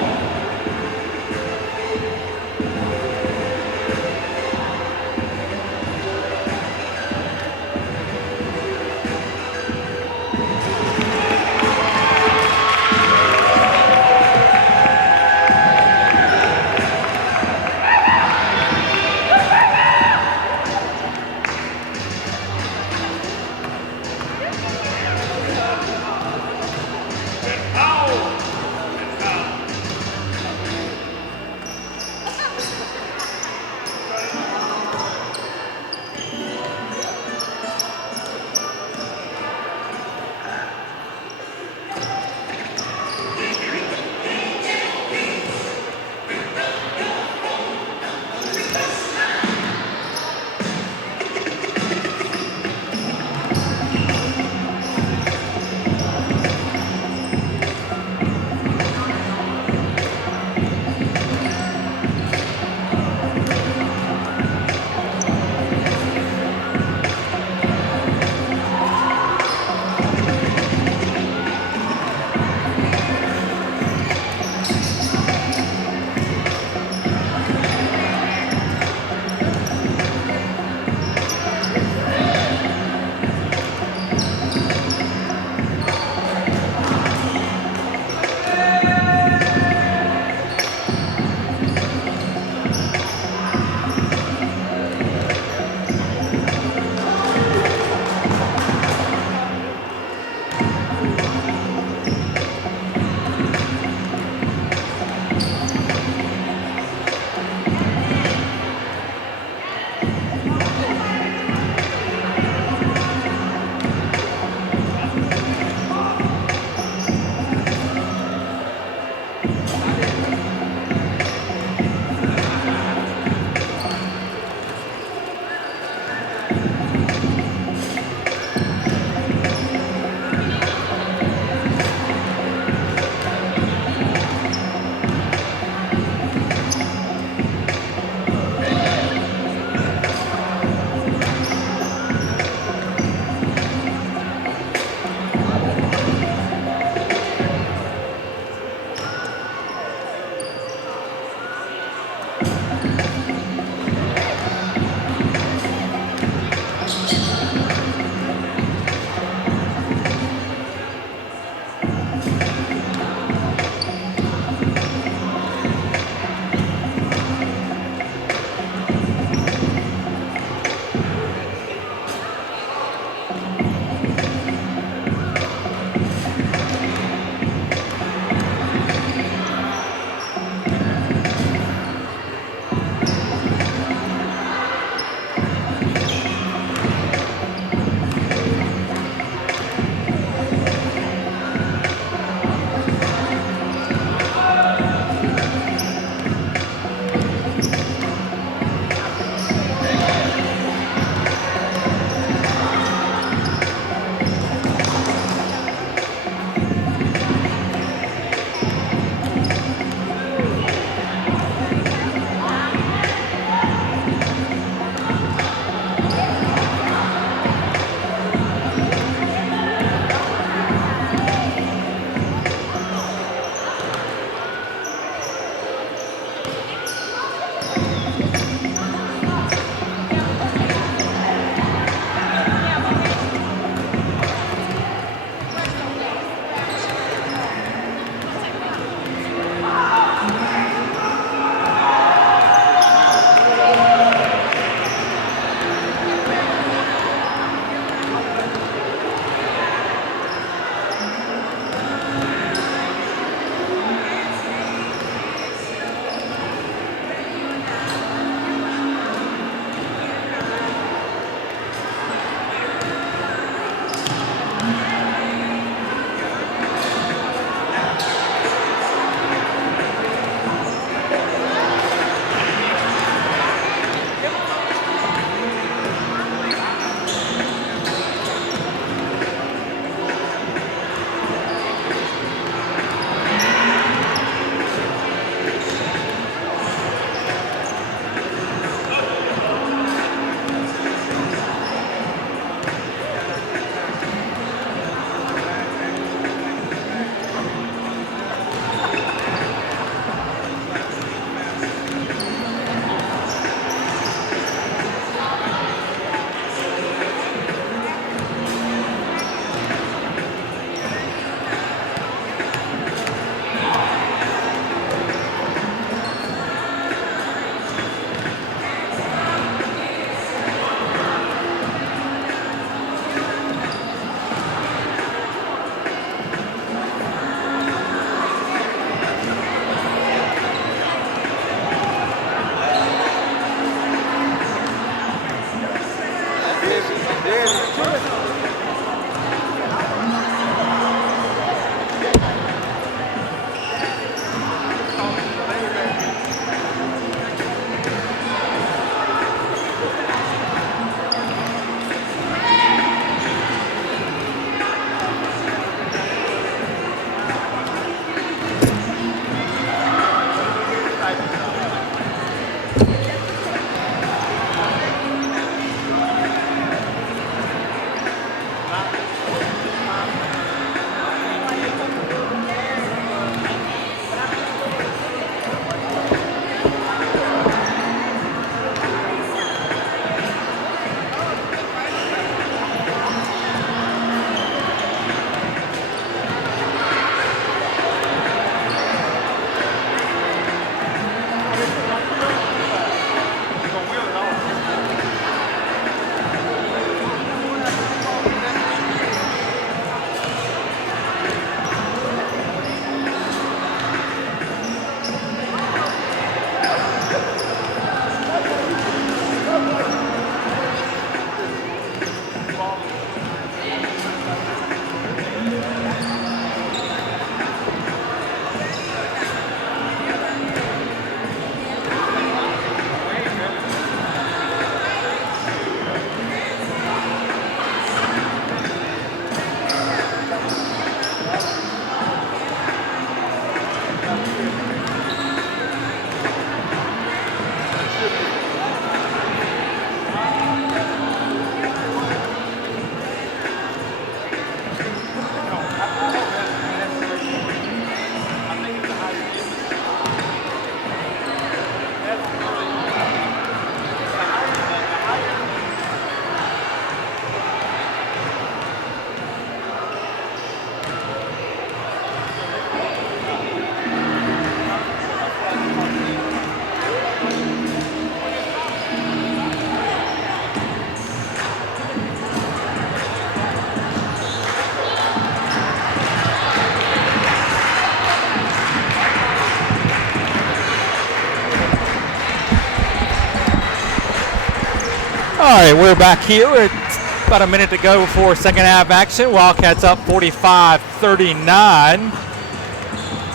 right, we're back here. It's about a minute to go before second half action. Wildcats up 45-39.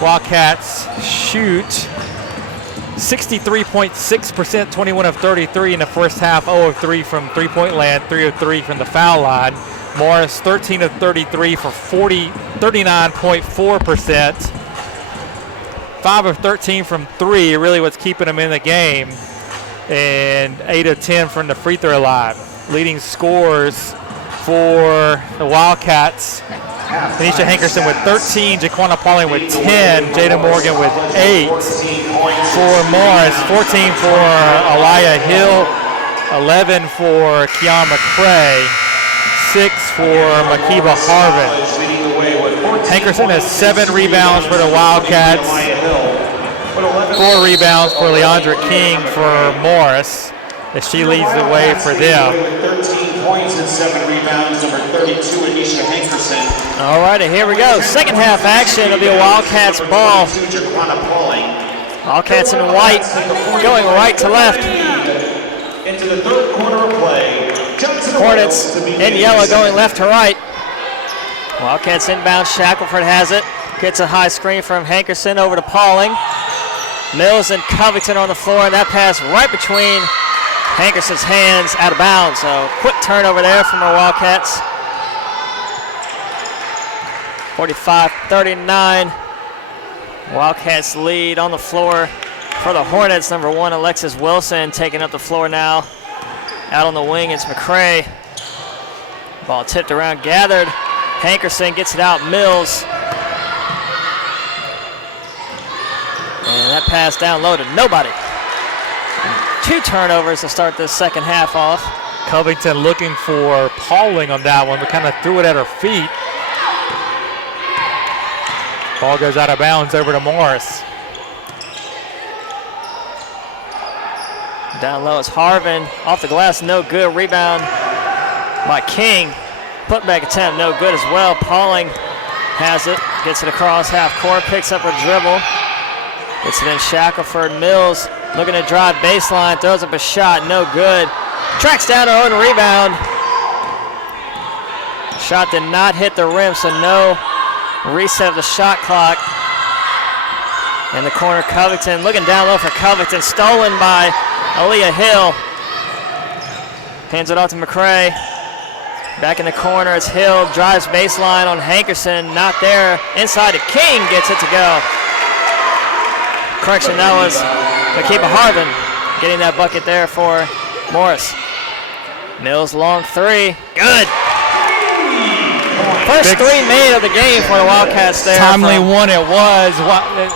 Wildcats shoot 63.6%, 21 of 33 in the first half, 0 of 3 from three-point land, 3 of 3 from the foul line. Morris 13 of 33 for 39.4%. 5 of 13 from 3, really what's keeping them in the game. And 8 of 10 from the free throw line. Leading scorers for the Wildcats: Tanisha Hankerson with 13, Jaquana Pauling with 10, Jada Morgan with 8 for Morris, 14 for Aliyah Hill, 11 for Keon McCray, 6 for Makiba Harvin. Hankerson has 7 rebounds for the Wildcats, 4 rebounds for Leandra King for Morris, as she leads the way for them. 13 points and 7 rebounds, number 32, Anisha Hankerson. All right, here we go. Second half action. It'll be a Wildcats ball. Wildcats in white, going right to left. Into the third quarter of play. Hornets in yellow going left to right. Wildcats inbound. Shackelford has it. Gets a high screen from Hankerson over to Pauling. Mills and Covington on the floor, and that pass right between Hankerson's hands, out of bounds. So quick turnover there from our Wildcats. 45-39. Wildcats lead on the floor for the Hornets. Number 1, Alexis Wilson, taking up the floor now. Out on the wing, it's McCray. Ball tipped around, gathered. Hankerson gets it out, Mills. And that pass down low to nobody. 2 turnovers to start this second half off. Covington looking for Pauling on that one, but kind of threw it at her feet. Ball goes out of bounds over to Morris. Down low is Harvin. Off the glass, no good. Rebound by King. Putback attempt, no good as well. Pauling has it, gets it across half court, picks up a dribble. Gets it in Shackelford. Mills looking to drive baseline, throws up a shot, no good. Tracks down her own rebound. Shot did not hit the rim, so no reset of the shot clock. In the corner, Covington looking down low for Covington, stolen by Aliyah Hill. Hands it off to McCray. Back in the corner, it's Hill, drives baseline on Hankerson, not there. Inside to King, gets it to go. Correction, that was Makiba Harvin getting that bucket there for Morris. Mills long 3, good. First 3 made of the game for the Wildcats there. Timely one it was.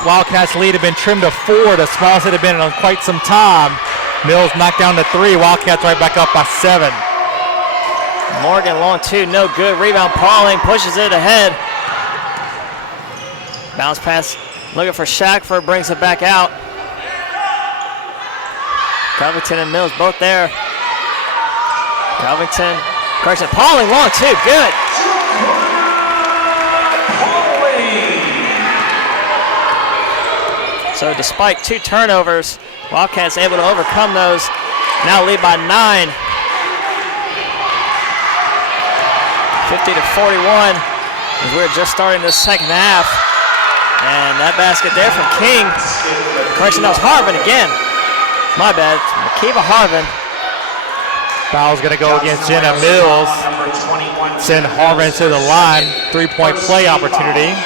Wildcats lead had been trimmed to 4, the smallest it had been in quite some time. Mills knocked down to 3, Wildcats right back up by 7. Morgan long 2, no good. Rebound, Pauling pushes it ahead. Bounce pass, looking for Shackford, brings it back out. Covington and Mills both there. Covington, correction, Pauling long 2, good. So despite 2 turnovers, Wildcats able to overcome those. Now lead by 9. 50-41 as we're just starting the second half. And that basket there from King. Correction, that was Harvin again. My bad, Makiba Harvin. Foul's gonna go against Jenna Mills. Send Harvin to the line, 3-point play opportunity.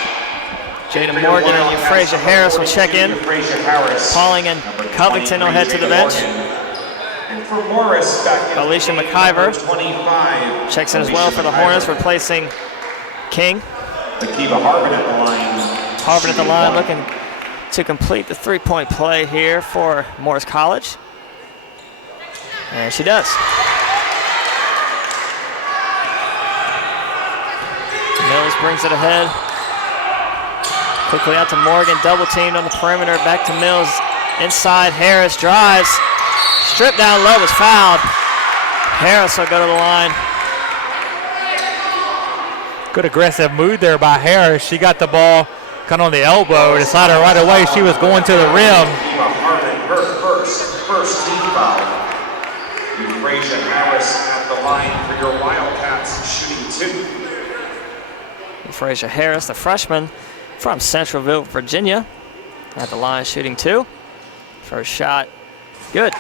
Jada Morgan and Euphrasia Harris will check in. Pauling and Covington will head to the bench. Alicia McIver checks in as well for the Hornets, replacing King. Makiba Harvin at the line. Harvin at the line looking to complete the 3-point play here for Morris College. And she does. Mills brings it ahead. Quickly out to Morgan, double teamed on the perimeter, back to Mills. Inside, Harris drives. Stripped down low, was fouled. Harris will go to the line. Good aggressive move there by Harris. She got the ball kind of on the elbow and decided right away she was going to the rim. Her first team foul. Euphrasia Harris at the line for your Wildcats, shooting 2. Euphrasia Harris, the freshman from Centralville, Virginia, at the line shooting 2. First shot, good.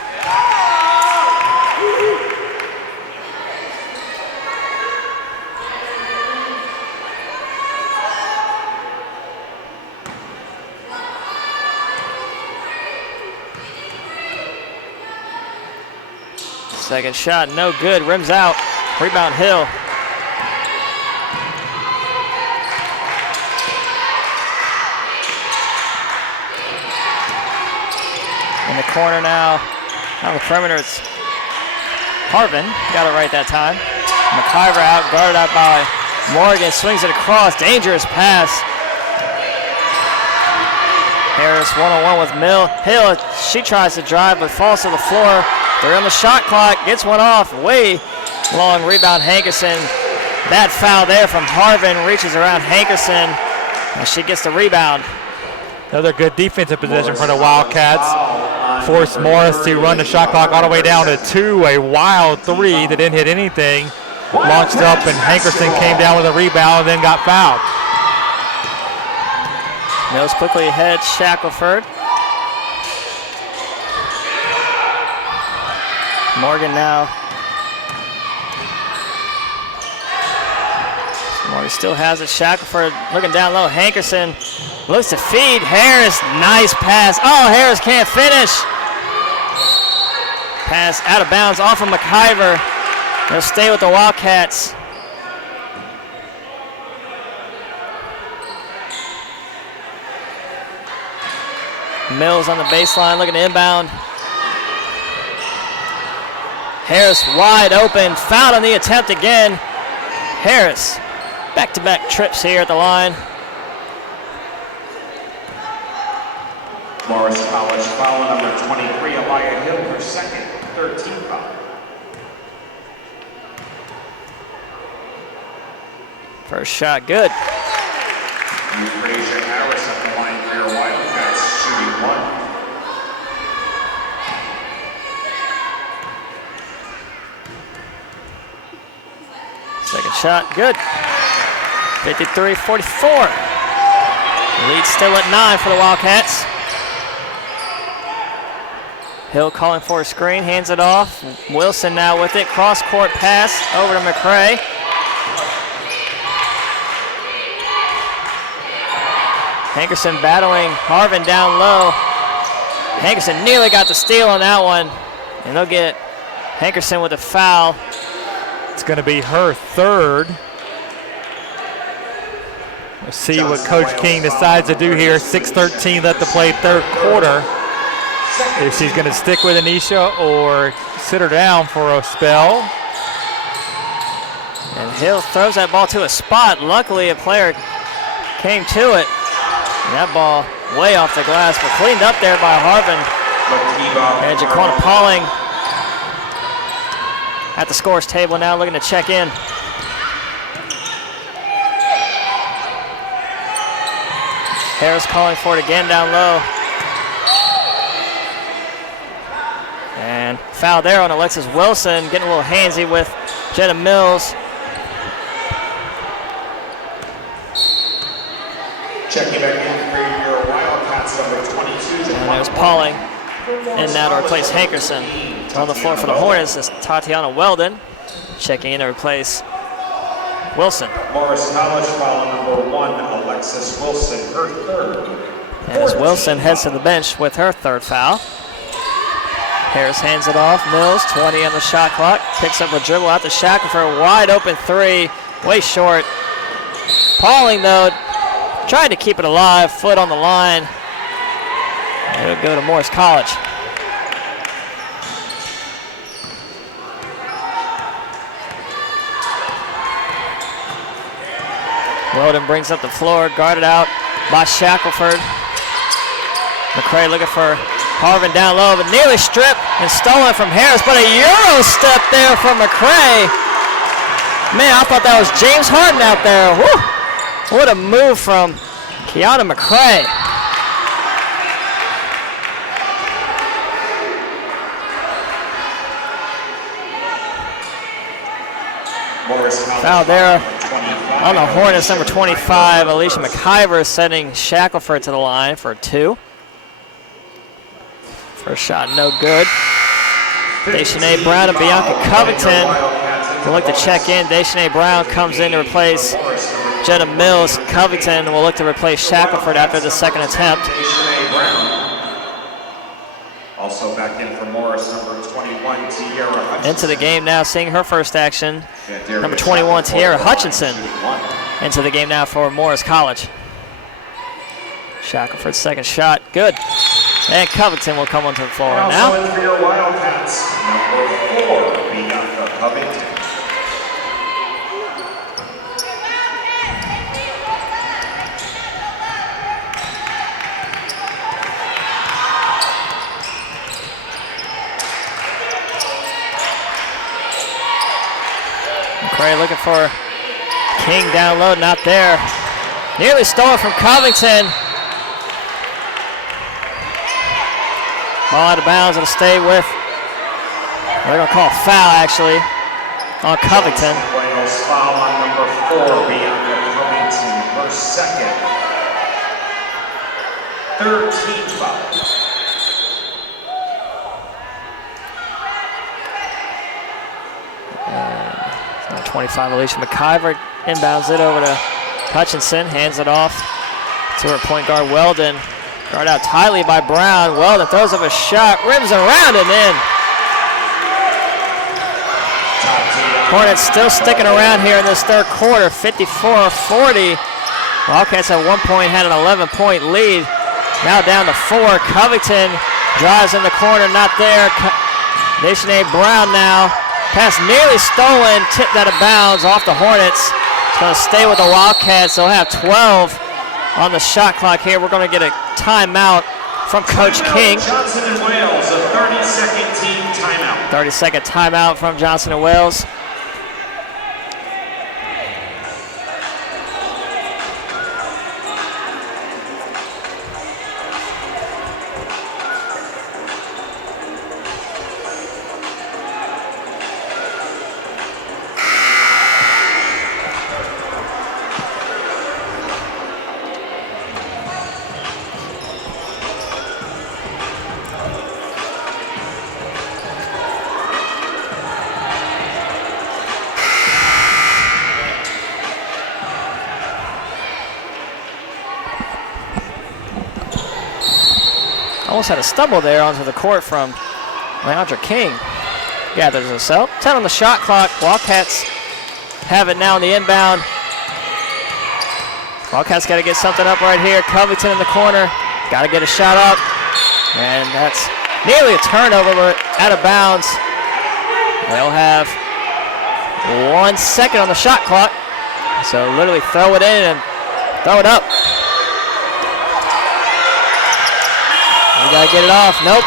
Second shot, no good, rims out. Rebound Hill. In the corner now, on the perimeter, it's Harvin. Got it right that time. McIver out, guarded out by Morgan, swings it across, dangerous pass. Harris one-on-one with Hill. She tries to drive, but falls to the floor. They're on the shot clock, gets one off, way long rebound Hankerson. Bad foul there from Harvin, reaches around Hankerson, and she gets the rebound. Another good defensive position for the Wildcats. Forced Morris to run the shot clock all the way down to 2. A wild 3 that didn't hit anything. Launched up, and Hankerson came down with a rebound and then got fouled. Mills quickly ahead, Shackelford. Morgan now. Morgan still has it. Shackelford looking down low. Hankerson looks to feed. Harris, nice pass. Oh, Harris can't finish. Pass out of bounds off of McIver. They'll stay with the Wildcats. Mills on the baseline looking to inbound. Harris wide open, fouled on the attempt again. Harris, back-to-back trips here at the line. Morris College foul number 23, Aliyah Hill, her second, 13th foul. First shot, good. Euphrasia Harris at the line for your Wildcats, shooting 1. Second shot, good. 53-44. Lead still at 9 for the Wildcats. Hill calling for a screen, hands it off. Wilson now with it, cross-court pass over to McCray. Hankerson battling Harvin down low. Hankerson nearly got the steal on that one, and they'll get Hankerson with a foul. It's going to be her 3rd. We'll see what Coach King decides to do here. 6:13 left to play, 3rd quarter. If she's going to stick with Anisha or sit her down for a spell. And Hill throws that ball to a spot. Luckily, a player came to it. And that ball way off the glass, but cleaned up there by Harvin. And Jaquana Pauling at the scores table now, looking to check in. Harris calling for it again down low. And foul there on Alexis Wilson, getting a little handsy with Jenna Mills. Checking back in for your Wildcats, number 22. And there's Pauling in now to replace Hankerson. On the floor for the Hornets is Tatiana Weldon, checking in to replace Wilson. Morris College foul number 1, Alexis Wilson, her 3rd. And as Wilson heads to the bench with her 3rd foul. Harris hands it off. Mills, 20 on the shot clock. Picks up a dribble out to Shackle for a wide open 3. Way short. Pauling, though, tried to keep it alive. Foot on the line. It'll go to Morris College. Weldon brings up the floor, guarded out by Shackelford. McCray looking for Harvin down low, but nearly stripped and stolen from Harris, but a Euro step there from McCray. Man, I thought that was James Harden out there. Woo! What a move from Kiana McCray. Foul there on the Hornets, number 25, Alicia McIver, sending Shackelford to the line for 2. First shot, no good. Deschanay Brown and Bianca Covington will look to check in. Deschanay Brown comes in to replace Jenna Mills. Covington will look to replace Shackelford after the second attempt. Also back in for Morris, number 21, Tiara Hutchinson. Into the game now, seeing her first action. Number 21, Tiara Hutchinson. Into the game now for Morris College. Shackelford's second shot, good. And Covington will come onto the floor now. Also in for your Wildcats, number 4, Bianca Covington. McCray looking for King down low, not there. Nearly stole from Covington. Ball out of bounds, it'll stay with, they're going to call a foul actually on Covington. Foul on number 4, Bianca Covington, her second. 13 foul. Number 25, Alicia McIver inbounds it over to Hutchinson, hands it off to her point guard Weldon. Guard out tightly by Brown. Weldon throws up a shot, rims around and in. Hornets still sticking around here in this third quarter, 54-40. Wildcats at one point had an 11-point lead. Now down to 4. Covington drives in the corner, not there. Deschanay Brown now. Pass nearly stolen, tipped out of bounds off the Hornets. It's going to stay with the Wildcats. They'll have 12 on the shot clock here. We're going to get a timeout from Coach King. Johnson and Wales, a 30-second team timeout. 30-second timeout from Johnson and Wales. Almost had a stumble there onto the court from Leandra King. Gathers herself. 10 on the shot clock. Wildcats have it now on the inbound. Wildcats got to get something up right here. Covington in the corner. Got to get a shot up. And that's nearly a turnover, but out of bounds. They'll have 1 second on the shot clock. So literally throw it in and throw it up. You gotta get it off. Nope.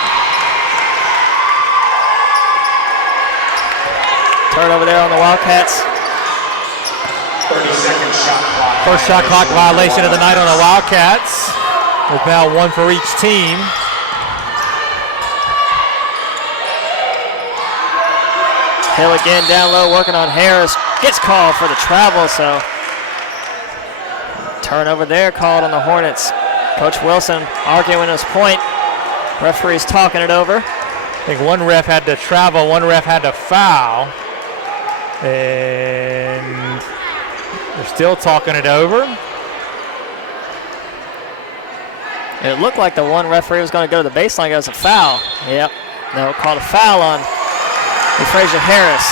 Turnover there on the Wildcats. 30-second shot clock. First shot clock violation of the night on the Wildcats. With now 1 for each team. Hill again down low, working on Harris. Gets called for the travel, so turnover there called on the Hornets. Coach Wilson arguing his point. Referee's talking it over. I think one ref had to travel, one ref had to foul. And they're still talking it over. It looked like the one referee was going to go to the baseline. It was a foul. Yep. No, called a foul on Frazier Harris.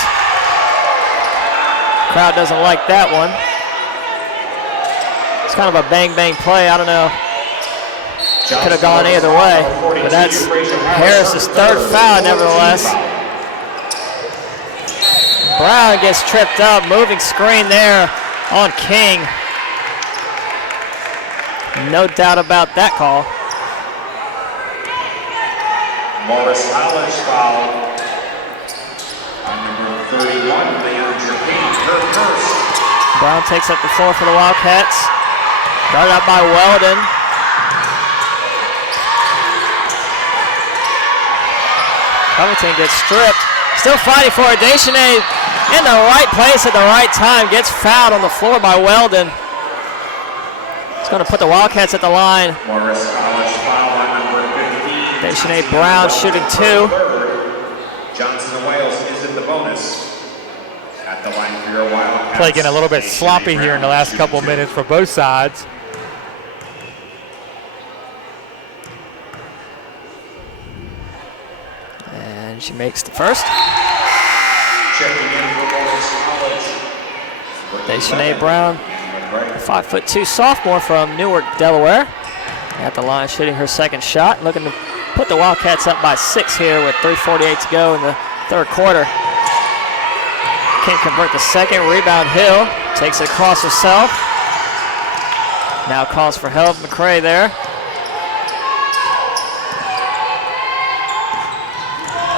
Crowd doesn't like that one. It's kind of a bang-bang play. I don't know. Could have gone either way. But that's Harris's third foul, nevertheless. Brown gets tripped up. Moving screen there on King. No doubt about that call. Morris College foul on number 31, Leandra King, her first. Brown takes up the floor for the Wildcats. Guarded up by Weldon. Covington gets stripped. Still fighting for it. Deschanay in the right place at the right time. Gets fouled on the floor by Weldon. It's going to put the Wildcats at the line. Morris College foul on number 15. Deshanae Brown shooting 2. Johnson and Wales is in the bonus. At the line for your Wildcats. Play getting a little bit sloppy here in the last couple minutes for both sides. And she makes the first. Checking in for Morris College. Deshanae Brown, 5'2" sophomore from Newark, Delaware. At the line shooting her second shot. Looking to put the Wildcats up by 6 here with 3:48 to go in the third quarter. Can't convert the second. Rebound Hill. Takes it across herself. Now calls for help. McCray there.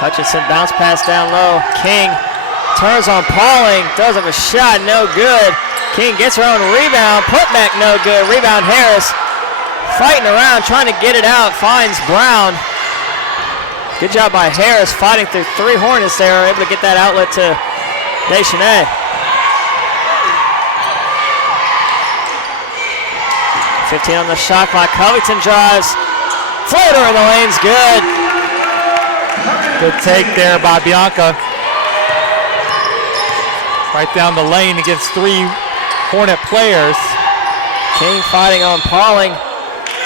Hutchinson bounce pass down low. King turns on Pauling. Does have a shot. No good. King gets her own rebound. Put back no good. Rebound Harris. Fighting around, trying to get it out. Finds Brown. Good job by Harris fighting through 3 Hornets there. Able to get that outlet to Deshanae. 15 on the shot clock. Covington drives. Floater in the lane's good. Good take there by Bianca. Right down the lane against 3 Hornet players. King fighting on Pauling.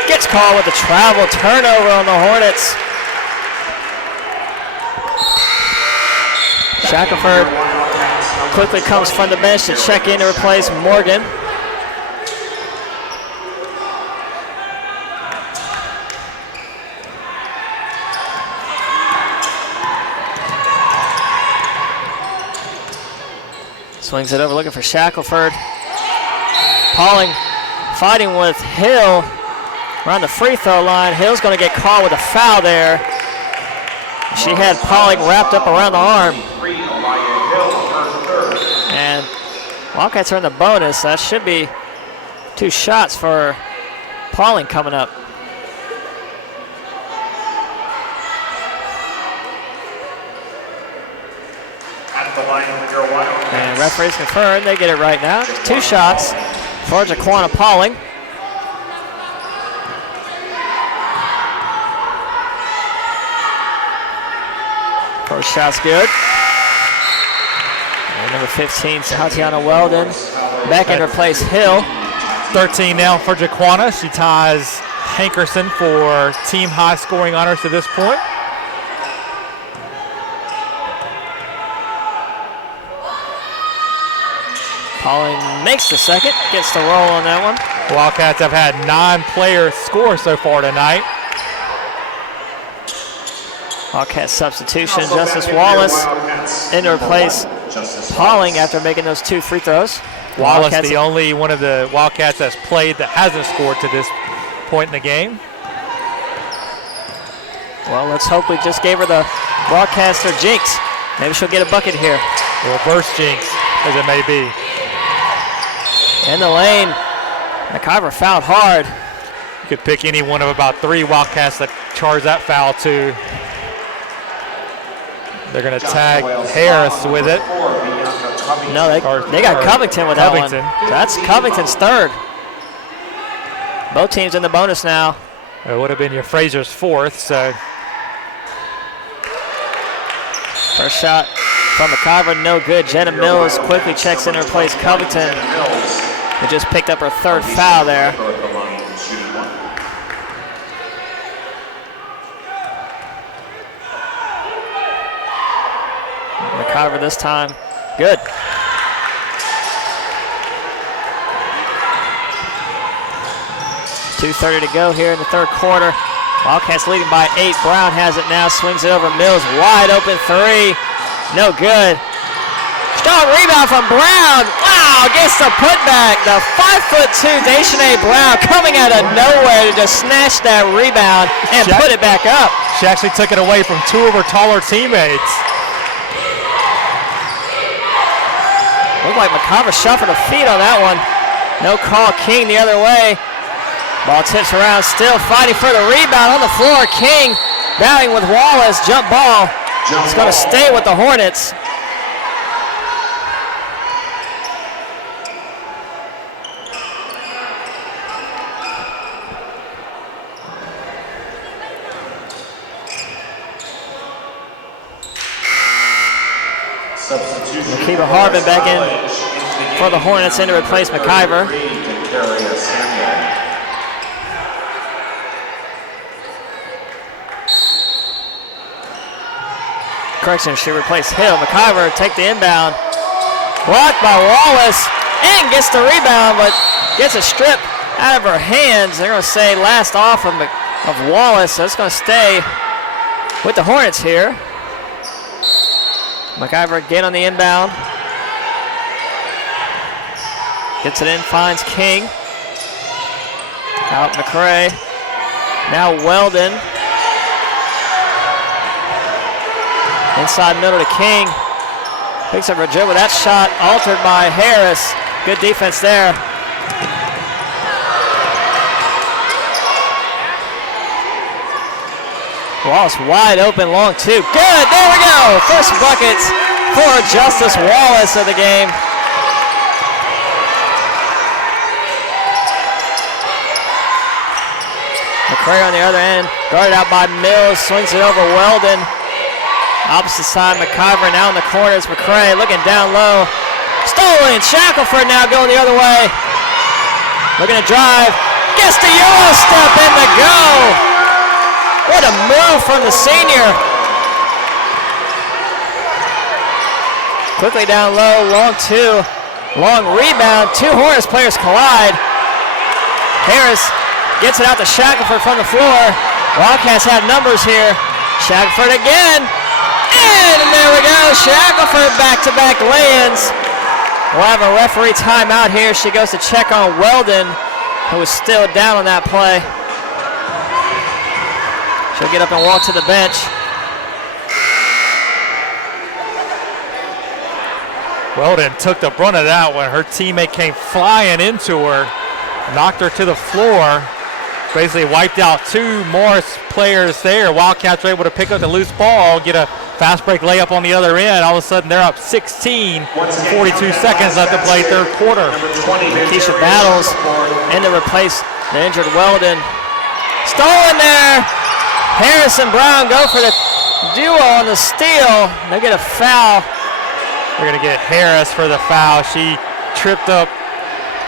Gets called with a travel turnover on the Hornets. Shackelford quickly comes from the bench to check in to replace Morgan. Swings it over looking for Shackelford. Pauling fighting with Hill around the free throw line. Hill's going to get called with a foul there. She had Pauling wrapped up around the arm. And Wildcats are in the bonus. That should be 2 shots for Pauling coming up. And referees confirm they get it right now. 2 shots for Jaquana Pauling. First shot's good. And number 15, Tatiana Weldon. Back in to replace Hill. 13 now for Jaquana. She ties Hankerson for team high scoring honors to this point. Pauling makes the second, gets the roll on that one. Wildcats have had 9 players score so far tonight. Wildcat substitution, Justice Wallace in to replace Pauling after making those 2 free throws. Wallace, the only one of the Wildcats that's played that hasn't scored to this point in the game. Well, let's hope we just gave her the broadcaster jinx. Maybe she'll get a bucket here. The reverse jinx, as it may be. In the lane, McIver fouled hard. You could pick any one of about 3 Wildcats that charge that foul to. They're going to tag Harris with it. No, they got Covington with that one. So that's Covington's 3rd. Both teams in the bonus now. It would have been your Fraser's 4th, so. First shot from McIver, no good. Jenna Mills quickly checks in to replace Covington, who just picked up her 3rd foul there. McIver this time, good. .230 to go here in the third quarter. Wildcats leading by 8. Brown has it now, swings it over Mills, wide open 3, no good. Strong rebound from Brown. Wow, gets the putback. The 5'2" Deshanae Brown coming out of nowhere to just snatch that rebound and put it back up. She actually took it away from 2 of her taller teammates. Looked like McIver shuffled her feet on that one. No call. King the other way. Ball tips around, still fighting for the rebound on the floor. King battling with Wallace. Jump ball. It's going to stay with the Hornets. Kiva Harvin back in for the Hornets in to replace McIver. Correction, she replaced Hill. McIver take the inbound. Blocked by Wallace and gets the rebound, but gets a strip out of her hands. They're going to say last off of Wallace. So it's going to stay with the Hornets here. McIver again on the inbound. Gets it in, finds King. Out McCray. Now Weldon. Inside middle to King. Picks up her dribble. That shot altered by Harris. Good defense there. Wallace wide open, long two. Good, there we go. First buckets for Justice Wallace of the game. McCray on the other end, guarded out by Mills, swings it over Weldon. Opposite side, McIver now in the corners. McCray looking down low. Stolen, Shackelford now going the other way. Looking to drive, gets the Euro step in the go. What a move from the senior. Quickly down low, long two. Long rebound, two Hornets players collide. Harris gets it out to Shackelford from the floor. Wildcats have numbers here. Shackelford again. And there we go, Shackelford back-to-back lay-ins. We'll have a referee timeout here. She goes to check on Weldon, who was still down on that play. She'll get up and walk to the bench. Weldon took the brunt of that when her teammate came flying into her, knocked her to the floor, basically wiped out two Morris players there. Wildcats were able to pick up the loose ball, get a fast break layup on the other end. All of a sudden, they're up 16, 42 seconds left to play third quarter. Keisha Battles in to replace the injured Weldon. Stolen there. Harris and Brown go for the duo on the steal. They get a foul. They're going to get Harris for the foul. She tripped up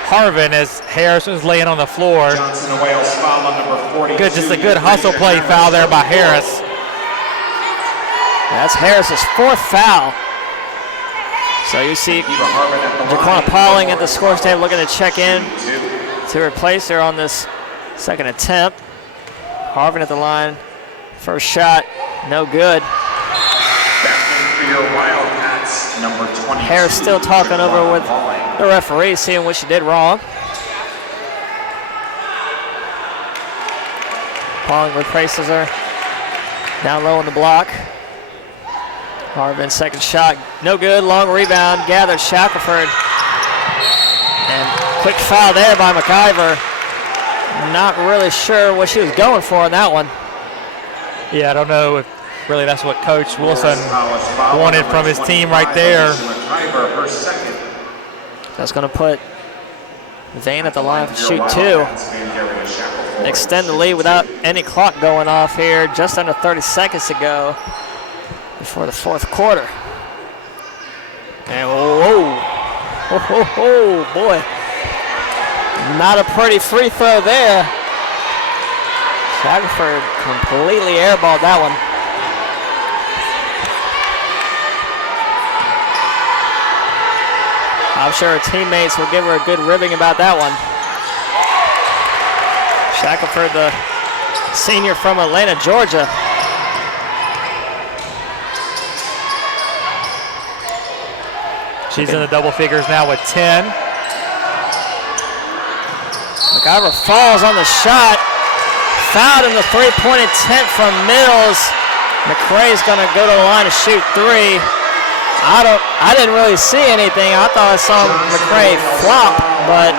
Harvin as Harris was laying on the floor. Johnson and Wales foul on number 42. Good, just a good hustle play foul there by Harris. That's Harris's fourth foul. So you see Jaquan Pauling at the scores table looking to check in to replace her on this second attempt. Harvin at the line. First shot, no good. For your Wildcats, number 22. Harris still talking over with the referee, seeing what she did wrong. Pauling replaces her. Down low on the block. Harvin, second shot, no good. Long rebound, gathered Shackelford. And quick foul there by McIver. Not really sure what she was going for on that one. Yeah, I don't know if really that's what Coach Wilson wanted from his team right there. That's going to put Vane at the line to shoot two. Extend the lead without any clock going off here. Just under 30 seconds to go before the fourth quarter. And whoa, boy. Not a pretty free throw there. Shackelford completely airballed that one. I'm sure her teammates will give her a good ribbing about that one. Shackelford, the senior from Atlanta, Georgia. She's in the double figures now with 10. McIver falls on the shot. Fouled in the three-point attempt from Mills. McCray's gonna go to the line to shoot three. I didn't really see anything. I thought I saw McCray flop, but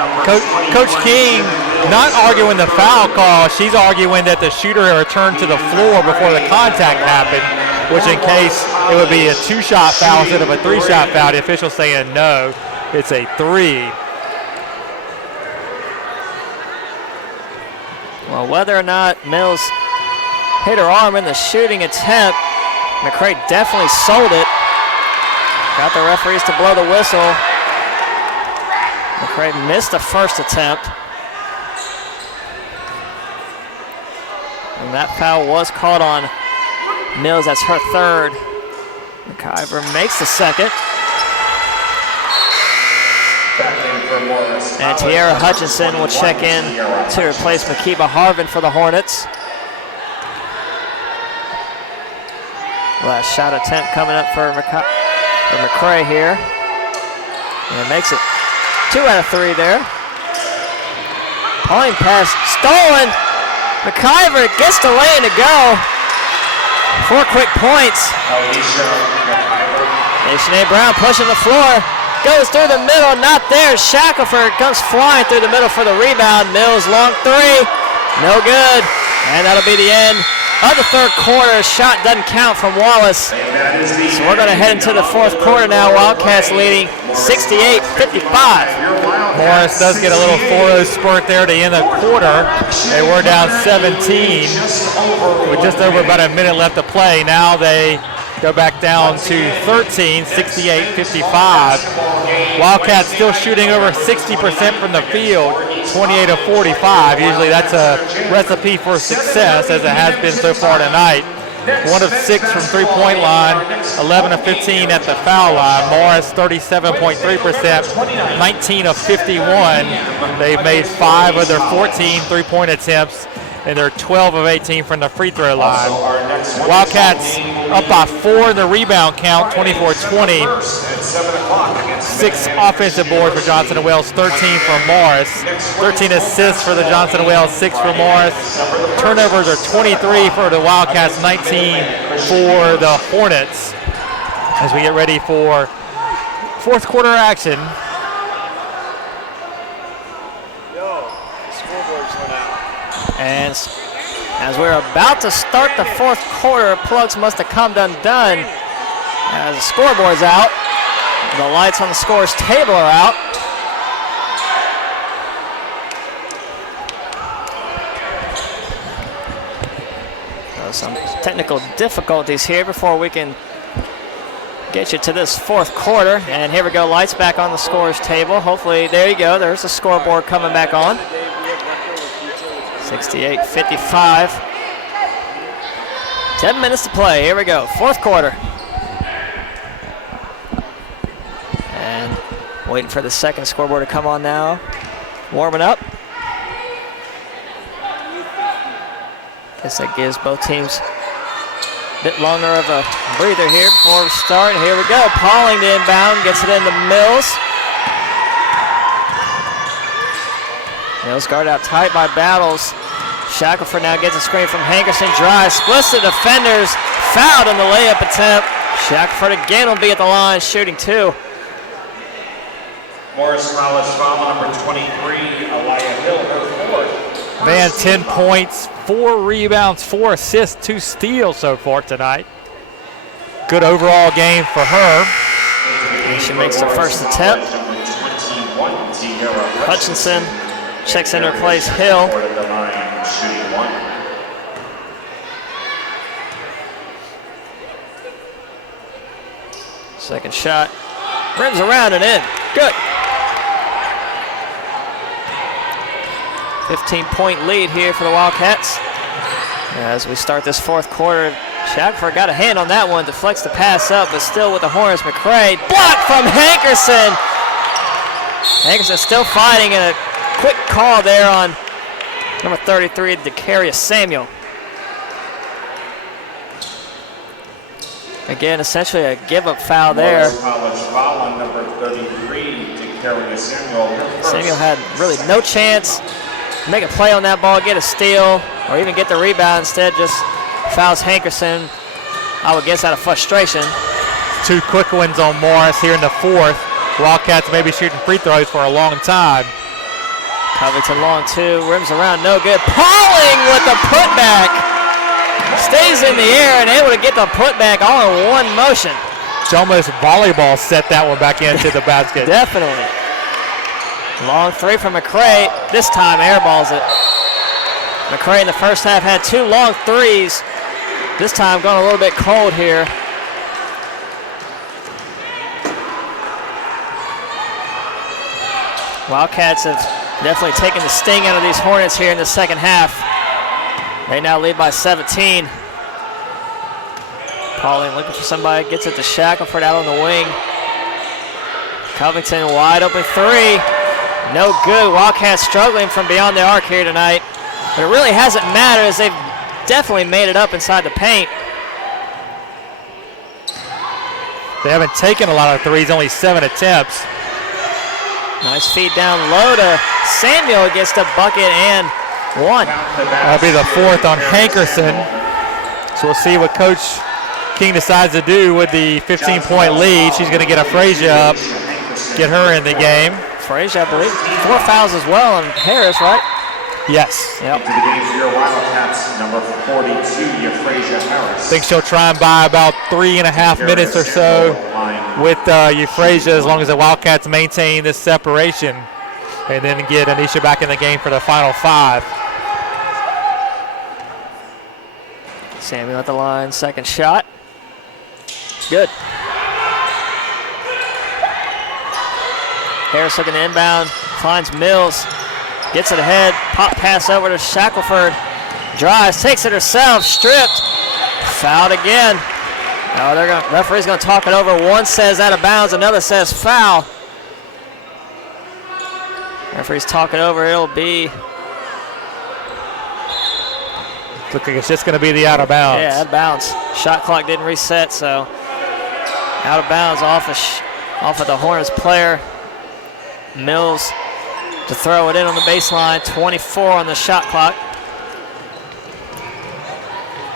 Coach King not arguing the foul call. She's arguing that the shooter returned to the floor before the contact happened, which in case it would be a two-shot foul instead of a three-shot foul. The official saying no, it's a three. Well, whether or not Mills hit her arm in the shooting attempt, McCray definitely sold it. Got the referees to blow the whistle. McCray missed the first attempt. And that foul was called on Mills. That's her third. McIver makes the second. And Tiara Hutchinson will check in to replace Makiba Harvin for the Hornets. Last shot attempt coming up for McCray here. And makes it 2 out of 3 there. Point pass stolen. McIver gets the lane to go. 4 quick points. Nation Brown pushing the floor. Goes through the middle, not there. Shackelford comes flying through the middle for the rebound. Mills, long 3, no good. And that'll be the end of the third quarter. Shot doesn't count from Wallace. So we're going to head into the fourth quarter now. Wildcats leading 68-55. Morris does get a little 4-0 spurt there to end the quarter. They were down 17 with just over about a minute left to play. Now they go back down to 13, 68-55. Wildcats still shooting over 60% from the field, 28 of 45. Usually that's a recipe for success, as it has been so far tonight. 1 of 6 from three-point line, 11 of 15 at the foul line. Morris 37.3%, 19 of 51. They've made 5 of their 14 three-point attempts, and they're 12 of 18 from the free throw line. Wildcats up by 4 in the rebound count, 24-20. 6 offensive boards for Johnson & Wales, 13 for Morris. 13 assists for the Johnson & Wales, 6 for Morris. Turnovers are 23 for the Wildcats, 19 for the Hornets. As we get ready for fourth quarter action. And as we're about to start the fourth quarter, plugs must have come undone as the scoreboard's out. The lights on the scores table are out. So some technical difficulties here before we can get you to this fourth quarter. And here we go, lights back on the scores table. Hopefully, there you go, there's the scoreboard coming back on. 68-55. 10 minutes to play. Here we go. Fourth quarter. And waiting for the second scoreboard to come on now. Warming up. Guess that gives both teams a bit longer of a breather here before we start. And here we go. Pauling to inbound. Gets it into Mills. Mills guarded out tight by Battles. Shackelford now gets a screen from Hankerson. Drive, splits the defenders. Fouled on the layup attempt. Shackelford again will be at the line, shooting 2. Morris Morales, foul number 23, Aliyah Hill, her 4th. Van, 10 points, 4 rebounds, 4 assists, 2 steals so far tonight. Good overall game for her. And she makes the first attempt. Hutchinson checks in to replace Hill. Second shot. Rims around and in. Good. 15-point lead here for the Wildcats. As we start this fourth quarter, Shackelford got a hand on that one, deflects the pass up, but still with the Hornets. McCray blocked from Hankerson. Hankerson still fighting, and a quick call there on number 33, Decarius Samuel. Again, essentially a give-up foul there. Foul on number 33, Decarius Samuel. Samuel had really no chance to make a play on that ball, get a steal, or even get the rebound. Instead, just fouls Hankerson, I would guess, out of frustration. 2 quick ones on Morris here in the fourth. Wildcats may be shooting free throws for a long time. Covington long 2, rims around, no good. Pauling with the putback. Stays in the air and able to get the putback all in one motion. She almost volleyball set that one back into the basket. Definitely. Long 3 from McCray. This time airballs it. McCray in the first half had 2 long 3s. This time going a little bit cold here. Wildcats have definitely taken the sting out of these Hornets here in the second half. They now lead by 17. Pauling looking for somebody, gets it to Shackelford out on the wing. Covington wide open three. No good. Wildcats struggling from beyond the arc here tonight. But it really hasn't mattered as they've definitely made it up inside the paint. They haven't taken a lot of threes, only 7 attempts. Nice feed down low to Samuel, gets the bucket and one. That'll be the 4th on Hankerson. So we'll see what Coach King decides to do with the 15-point lead. She's going to get a Frazier up, get her in the game. Frazier, I believe, 4 fouls as well on Harris, right? Yes. Yep. Into the game for your Wildcats, number 42, Euphrasia Harris. I think she'll try and buy about 3.5 minutes or so with Euphrasia, as long as the Wildcats maintain this separation, and then get Anisha back in the game for the final 5. Samuel at the line, second shot. Good. Harris looking to inbound, finds Mills, gets it ahead, pop pass over to Shackelford, drives, takes it herself, stripped, fouled again. Oh, referee's going to talk it over. One says out of bounds, another says foul. Referee's talking over. It'll be. Looks like it's just going to be the out of bounds. Yeah, out of bounds. Shot clock didn't reset, so out of bounds off of the Hornets player. Mills to throw it in on the baseline. 24 on the shot clock.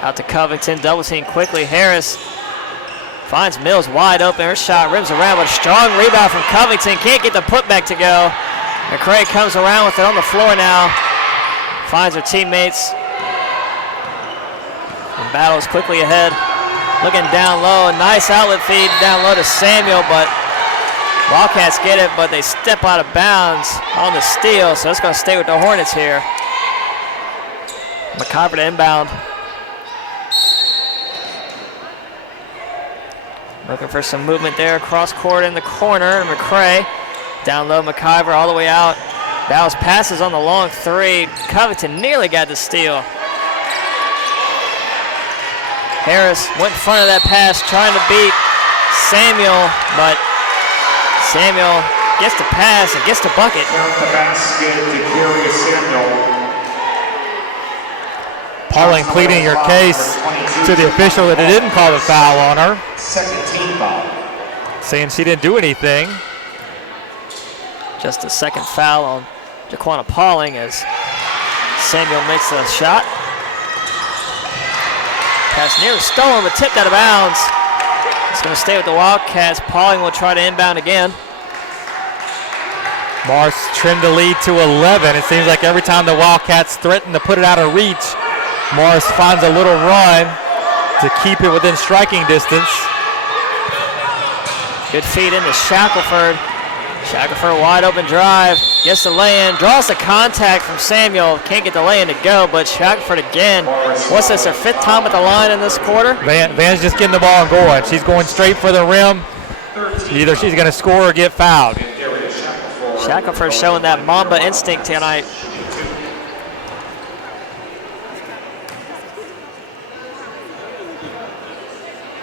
Out to Covington, double team quickly. Harris finds Mills wide open. Her shot rims around, but a strong rebound from Covington. Can't get the putback to go. McCray comes around with it on the floor now. Finds her teammates. And battles quickly ahead. Looking down low. Nice outlet feed down low to Samuel, but Wildcats get it, but they step out of bounds on the steal, so it's going to stay with the Hornets here. McIver to inbound. Looking for some movement there, cross court in the corner. McCray down low, McIver all the way out. Bounce passes on the long three. Covington nearly got the steal. Harris went in front of that pass, trying to beat Samuel, but Samuel gets the pass and gets the bucket. The basket to carry Samuel. Pauling pleading your case to the official that he didn't call the foul on her. Second team foul. Saying she didn't do anything. Just a second foul on Jaquana Pauling as Samuel makes the shot. Pass nearly stolen, but tipped out of bounds. It's going to stay with the Wildcats. Pauling will try to inbound again. Morris trimmed the lead to 11. It seems like every time the Wildcats threaten to put it out of reach, Morris finds a little run to keep it within striking distance. Good feed into Shackelford. Shackelford wide open drive, gets the lay-in, draws the contact from Samuel. Can't get the lay-in to go, but Shackelford again. What's this, her 5th time at the line in this quarter? Van's just getting the ball going. She's going straight for the rim. Either she's going to score or get fouled. Shackelford showing that Mamba instinct tonight.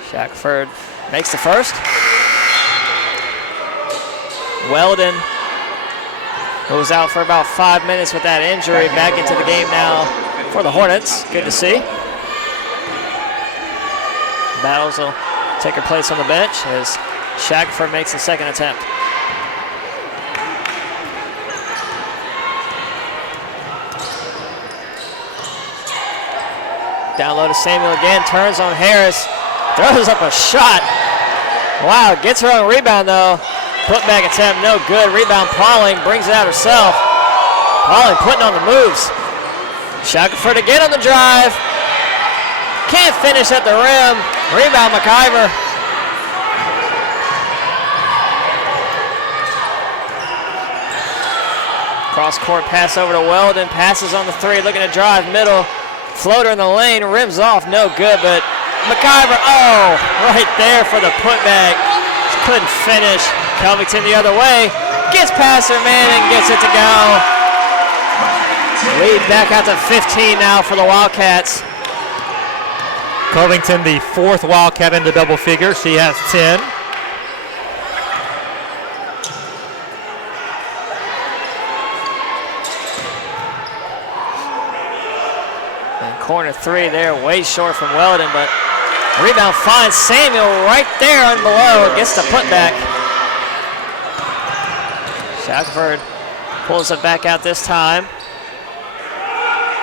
Shackelford makes the first. Weldon, who was out for about 5 minutes with that injury, back into the game now for the Hornets. Good to see. Battles will take her place on the bench as Shackelford makes the second attempt. Down low to Samuel again, turns on Harris, throws up a shot. Wow, gets her own rebound though. Putback attempt, no good. Rebound, Pauling brings it out herself. Pauling putting on the moves. Shackelford again on the drive. Can't finish at the rim. Rebound, McIver. Cross court pass over to Weldon. Passes on the three, looking to drive middle. Floater in the lane, rims off, no good, but McIver, right there for the putback. Couldn't finish. Covington the other way. Gets past her man and gets it to go. Lead back out to 15 now for the Wildcats. Covington, the fourth Wildcat in the double figures. She has 10. And corner three there, way short from Weldon, but rebound finds Samuel right there and below. Gets the putback. Shackelford pulls it back out this time.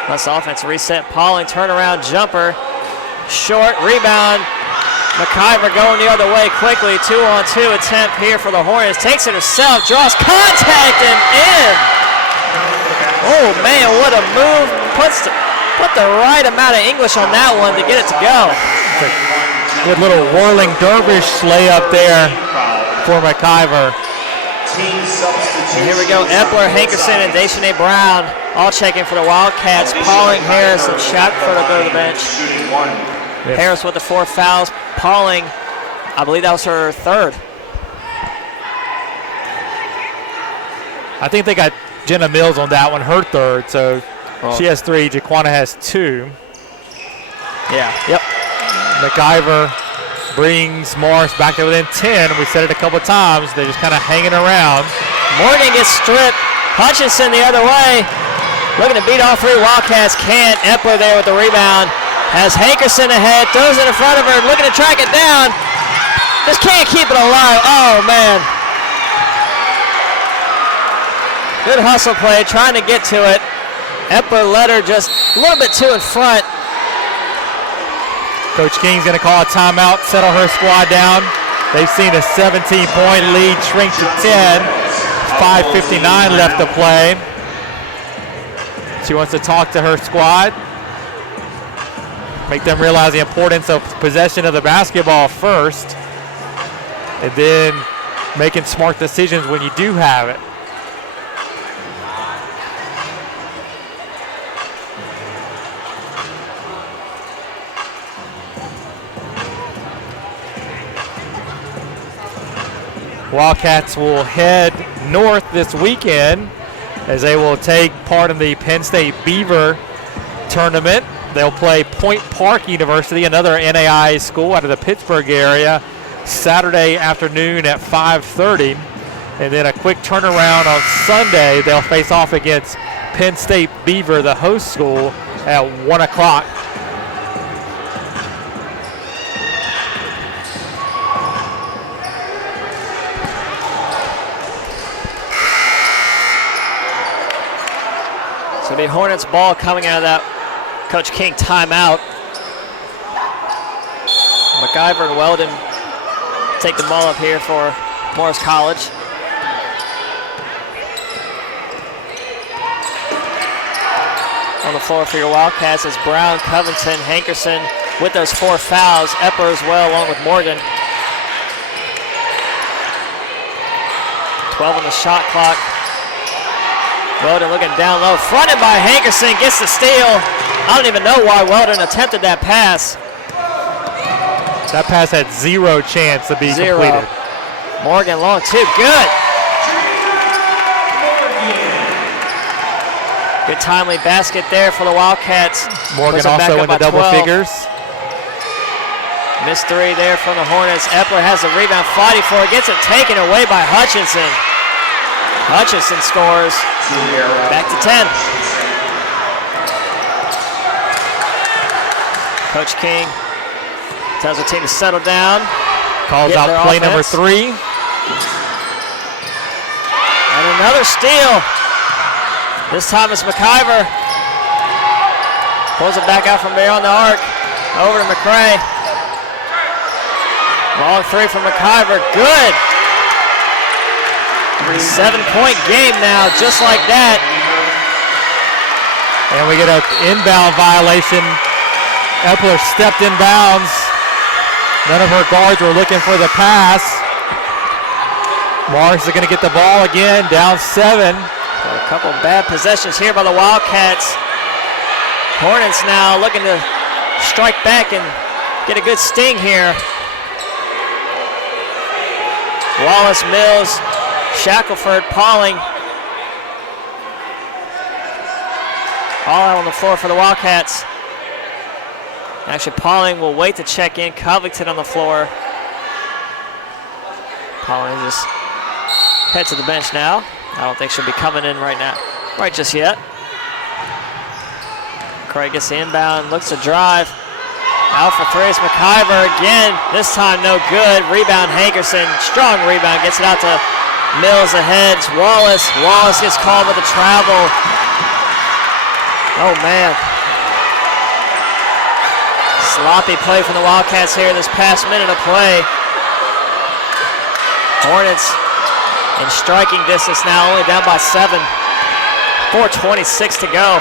Let's offense reset. Pauling turnaround jumper. Short rebound. McIver going the other way quickly. 2-on-2 attempt here for the Hornets. Takes it herself, draws contact and in. Oh man, what a move. Put the right amount of English on that one to get it to go. Good little whirling dervish layup there for McIver. And here we go. Epler, Hankerson, and Deschanay Brown all checking for the Wildcats. Pauling, Harris, and Shackelford will go to the bench. Yes. Harris with the 4 fouls. Pauling, I believe that was her third. I think they got Jenna Mills on that one, her third, so she has 3. Jaquana has 2. Yeah, yep. McIver brings Morris back to within 10. We said it a couple times. They're just kind of hanging around. Morgan gets stripped. Hutchinson the other way. Looking to beat all 3 Wildcats. Can't. Epler there with the rebound. Has Hankerson ahead. Throws it in front of her. Looking to track it down. Just can't keep it alive. Oh, man. Good hustle play. Trying to get to it. Epler led her just a little bit too in front. Coach King's going to call a timeout, settle her squad down. They've seen a 17-point lead shrink to 10. 5:59 left to play. She wants to talk to her squad, make them realize the importance of possession of the basketball first, and then making smart decisions when you do have it. Wildcats will head north this weekend as they will take part in the Penn State Beaver tournament. They'll play Point Park University, another NAIA school out of the Pittsburgh area, Saturday afternoon at 5:30. And then a quick turnaround on Sunday. They'll face off against Penn State Beaver, the host school, at 1 o'clock. So the Hornets ball coming out of that Coach King timeout. McIver and Weldon take the ball up here for Morris College. On the floor for your Wildcats is Brown, Covington, Hankerson with those 4 fouls. Epler as well, along with Morgan. 12 on the shot clock. Weldon looking down low, fronted by Hankerson, gets the steal. I don't even know why Weldon attempted that pass. That pass had 0 chance to be completed. Morgan long too, good. Good timely basket there for the Wildcats. Morgan Puts it back also up in the by double 12. figures. Missed 3 there from the Hornets. Epler has the rebound, fighting for it, gets it taken away by Hutchinson. Hutchinson scores. Back to 10. Coach King tells the team to settle down. Calls Get out their play number offense. 3. And another steal. This time it's McIver. Pulls it back out from beyond the arc. Over to McRae. Long 3 from McIver. Good. 7-point game now, just like that. And we get an inbound violation. Epler stepped in bounds. None of her guards were looking for the pass. Morris is going to get the ball again, down 7. A couple of bad possessions here by the Wildcats. Hornets now looking to strike back and get a good sting here. Wallace, Mills, Shackelford, Pauling. All out on the floor for the Wildcats. Actually, Pauling will wait to check in. Covington on the floor. Pauling just head to the bench now. I don't think she'll be coming in right now, right just yet. Craig gets the inbound, looks to drive. Out for three is McIver again. This time no good. Rebound Hankerson, strong rebound, gets it out to Mills ahead. Wallace. Wallace gets called with a travel. Oh man. Sloppy play from the Wildcats here this past minute of play. Hornets in striking distance now, only down by 7. 4:26 to go.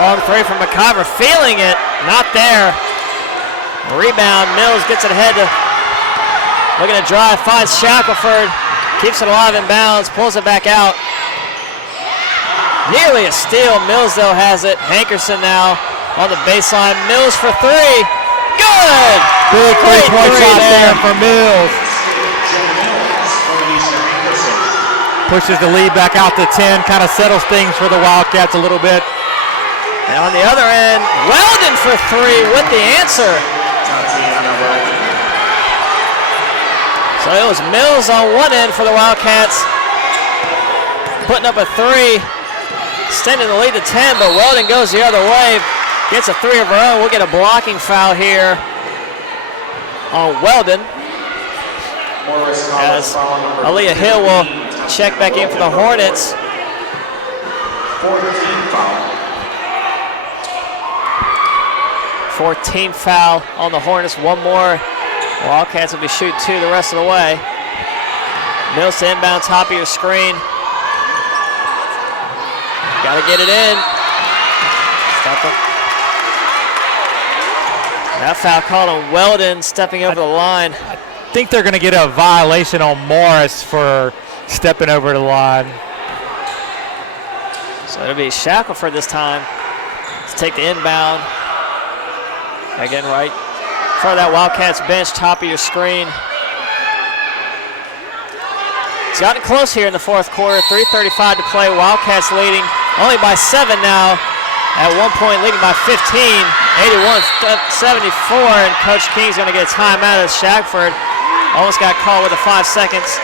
Long three from McIver, feeling it, not there. Rebound, Mills gets it ahead, looking to drive, finds Shackelford, keeps it alive in bounds, pulls it back out. Nearly a steal, Mills though has it. Hankerson now on the baseline, Mills for three, good! Big three-point shot there for Mills. Pushes the lead back out to 10, kind of settles things for the Wildcats a little bit. And on the other end, Weldon for three with the answer. So it was Mills on one end for the Wildcats, putting up a three, extending the lead to 10, but Weldon goes the other way, gets a three of her own. We'll get a blocking foul here on Weldon, as Aaliyah Hill will check back in for the Hornets. 14th foul on the Hornets, one more. Wildcats will be shooting two the rest of the way. Mills to inbound, top of your screen. Got to get it in. That foul called on Weldon, stepping over the line. I think they're going to get a violation on Morris for stepping over the line. So it'll be Shackelford this time to take the inbound. Again, right for that Wildcats bench, top of your screen. It's gotten close here in the fourth quarter. 3:35 to play. Wildcats leading only by 7 now. At one point leading by 15, 81-74, and Coach King's going to get a timeout as Shackelford almost got called with the 5 seconds.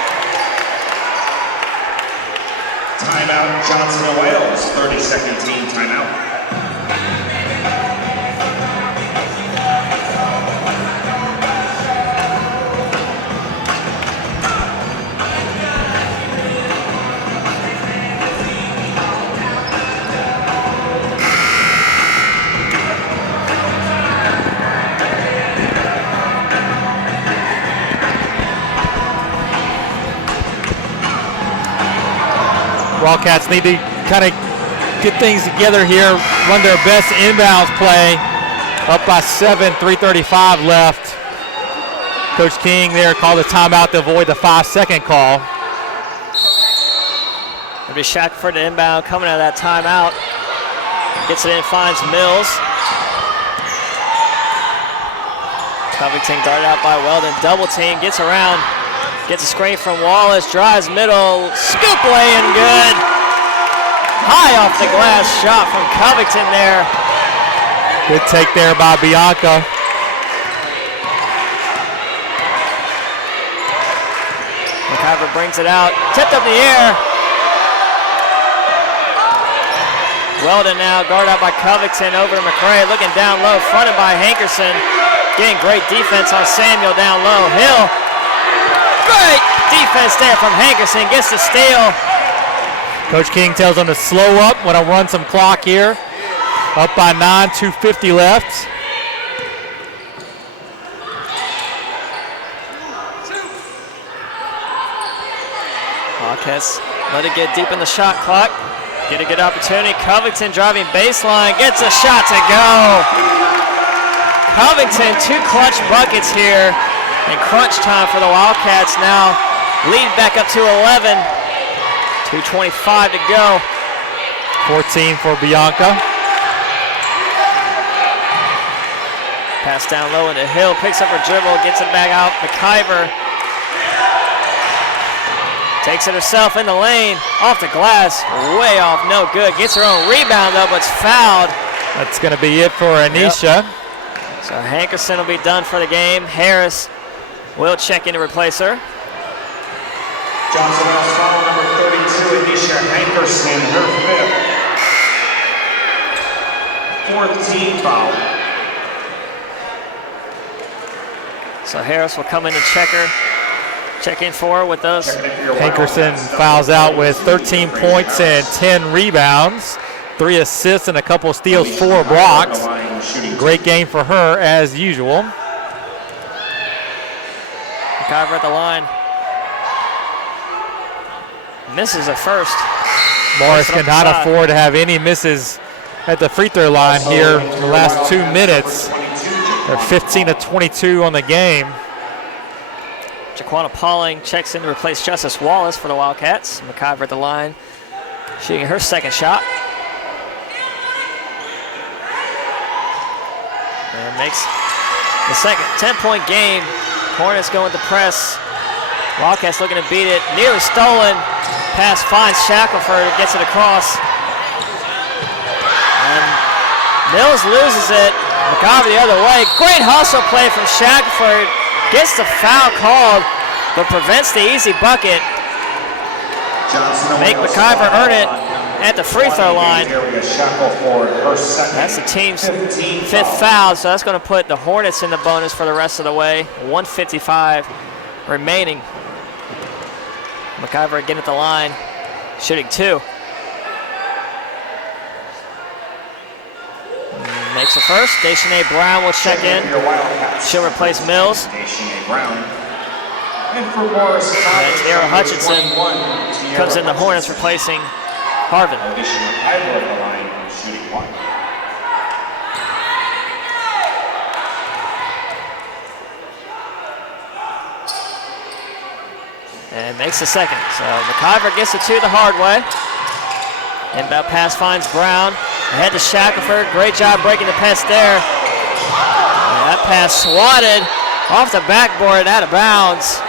Timeout, Johnson and Wales, 30-second team timeout. Wildcats need to kind of get things together here, run their best inbounds play. Up by 7, 3:35 left. Coach King there called a timeout to avoid the 5-second call. It'll be Shackelford to inbound, coming out of that timeout. Gets it in, finds Mills. Covington guarded out by Weldon, double team, gets around. Gets a screen from Wallace, drives middle, scoop lay in good. High off the glass shot from Covington there. Good take there by Bianca. McIver brings it out, tipped up in the air. Weldon now guarded out by Covington, over to McRae, looking down low, fronted by Hankerson. Getting great defense on Samuel down low. Hill. Great defense there from Hankerson, gets the steal. Coach King tells them to slow up, want to run some clock here. Up by 9, 2:50 left. Wildcats let it get deep in the shot clock. Get a good opportunity. Covington driving baseline, gets a shot to go. Covington, 2 clutch buckets here. And crunch time for the Wildcats now. Lead back up to 11. 2:25 to go. 14 for Bianca. Pass down low into Hill, picks up her dribble, gets it back out. McIver takes it herself in the lane, off the glass, way off, no good. Gets her own rebound though, but it's fouled. That's going to be it for Anisha. Yep. So Hankerson will be done for the game. Harris will check in to replace her. Johnson Wells foul number 32, Anisha Hankerson, her fifth. 4th team foul. So Harris will come in and check in for her with those. Hankerson fouls out with 13 points and 10 rebounds, 3 assists and a couple steals, 4 blocks. Great game for her as usual. McIver at the line. Misses a first. Morris cannot afford to have any misses at the free throw line here in the last 2 minutes. They're 15 of 22 on the game. Jaquana Pauling checks in to replace Justice Wallace for the Wildcats. McIver at the line, shooting her second shot. And makes the second 10-point game. Hornets going to press. Wildcats looking to beat it. Nearly stolen. Pass finds Shackelford, gets it across. And Mills loses it. McIver the other way. Great hustle play from Shackelford. Gets the foul called, but prevents the easy bucket. Make McIver earn it at the free throw line. That's the team's 5th foul, so that's going to put the Hornets in the bonus for the rest of the way. 1:55 remaining. McIver again at the line, shooting 2. Makes a first. Deschanay Brown will check in. She'll replace Mills. And Tara Hutchinson comes in the Hornets, replacing Harvin. And makes the second. So McIver gets the 2 the hard way. Inbound pass finds Brown. Ahead to Shackelford. Great job breaking the pass there. And that pass swatted off the backboard and out of bounds.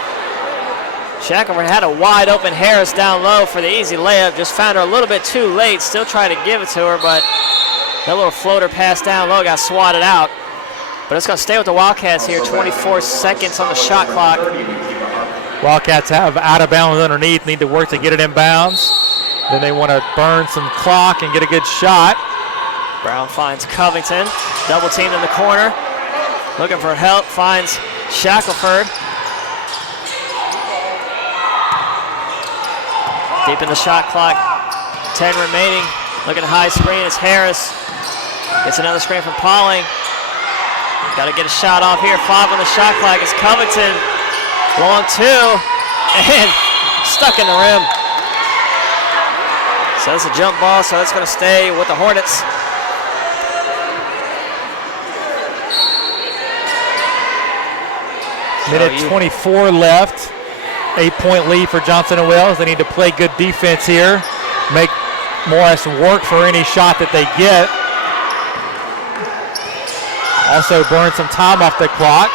Shackelford had a wide open Harris down low for the easy layup. Just found her a little bit too late. Still tried to give it to her, but that little floater pass down low got swatted out. But it's going to stay with the Wildcats here. 24 seconds on the shot clock. Wildcats have out of bounds underneath, need to work to get it in bounds. Then they want to burn some clock and get a good shot. Brown finds Covington, double teamed in the corner. Looking for help, finds Shackelford. Deep in the shot clock, 10 remaining. Looking at high screen, it's Harris. Gets another screen from Pauling. Got to get a shot off here, 5 on the shot clock. It's Covington, long 2, and stuck in the rim. So it's a jump ball, so it's going to stay with the Hornets. Minute 24 left. 8-point lead for Johnson & Wales. They need to play good defense here. Make Morris work for any shot that they get. Also burn some time off the clock.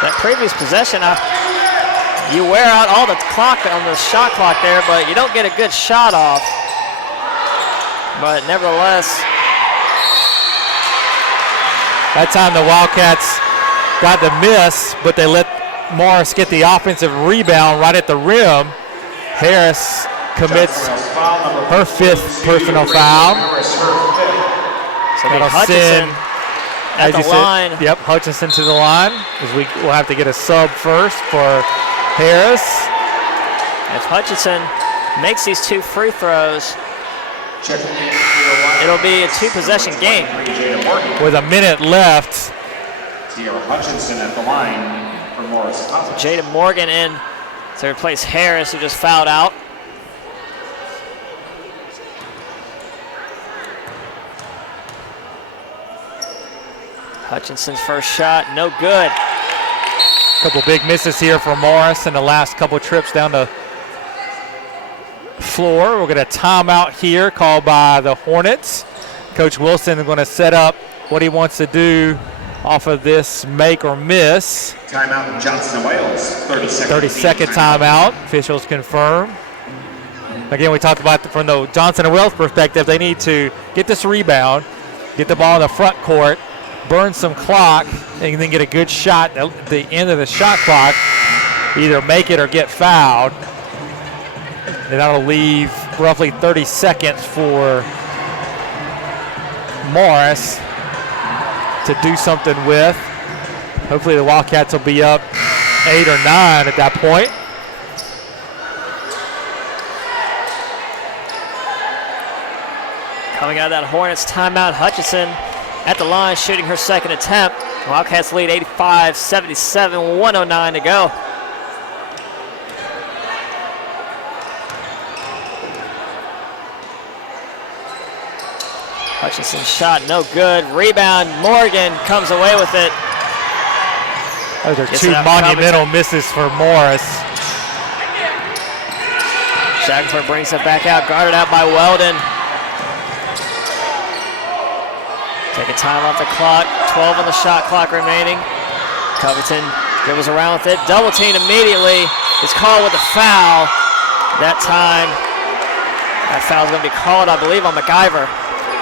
That previous possession, you wear out all the clock on the shot clock there, but you don't get a good shot off. But nevertheless, that time the Wildcats got the miss, but they let Morris get the offensive rebound right at the rim. Harris commits her 5th personal foul. So Hutchinson at the line. Yep, Hutchinson to the line, because we will have to get a sub first for Harris. If Hutchinson makes these 2 free throws, it'll be a 2-possession game. With a minute left. Hutchinson at the line for Morris. Jada Morgan in to replace Harris, who just fouled out. Hutchinson's first shot, no good. Couple big misses here for Morris in the last couple trips down the floor. We'll get a timeout here called by the Hornets. Coach Wilson is going to set up what he wants to do off of this make or miss. Timeout in Johnson Wales. 30-second timeout. Officials confirm. Again, we talked about from the Johnson and Wales perspective, they need to get this rebound, get the ball in the front court, burn some clock, and then get a good shot at the end of the shot clock. Either make it or get fouled. And that'll leave roughly 30 seconds for Morris to do something with. Hopefully the Wildcats will be up 8 or 9 at that point. Coming out of that Hornets timeout, Hutchinson at the line shooting her second attempt. Wildcats lead 85-77, 1:09 to go. Hutchinson's shot no good. Rebound, Morgan comes away with it. Those are two monumental misses for Morris. Shackelford brings it back out, guarded out by Weldon. Taking time off the clock, 12 on the shot clock remaining. Covington dribbles around with it, double team immediately. It's called with a foul. That time, that foul's gonna be called, I believe, on MacGyver.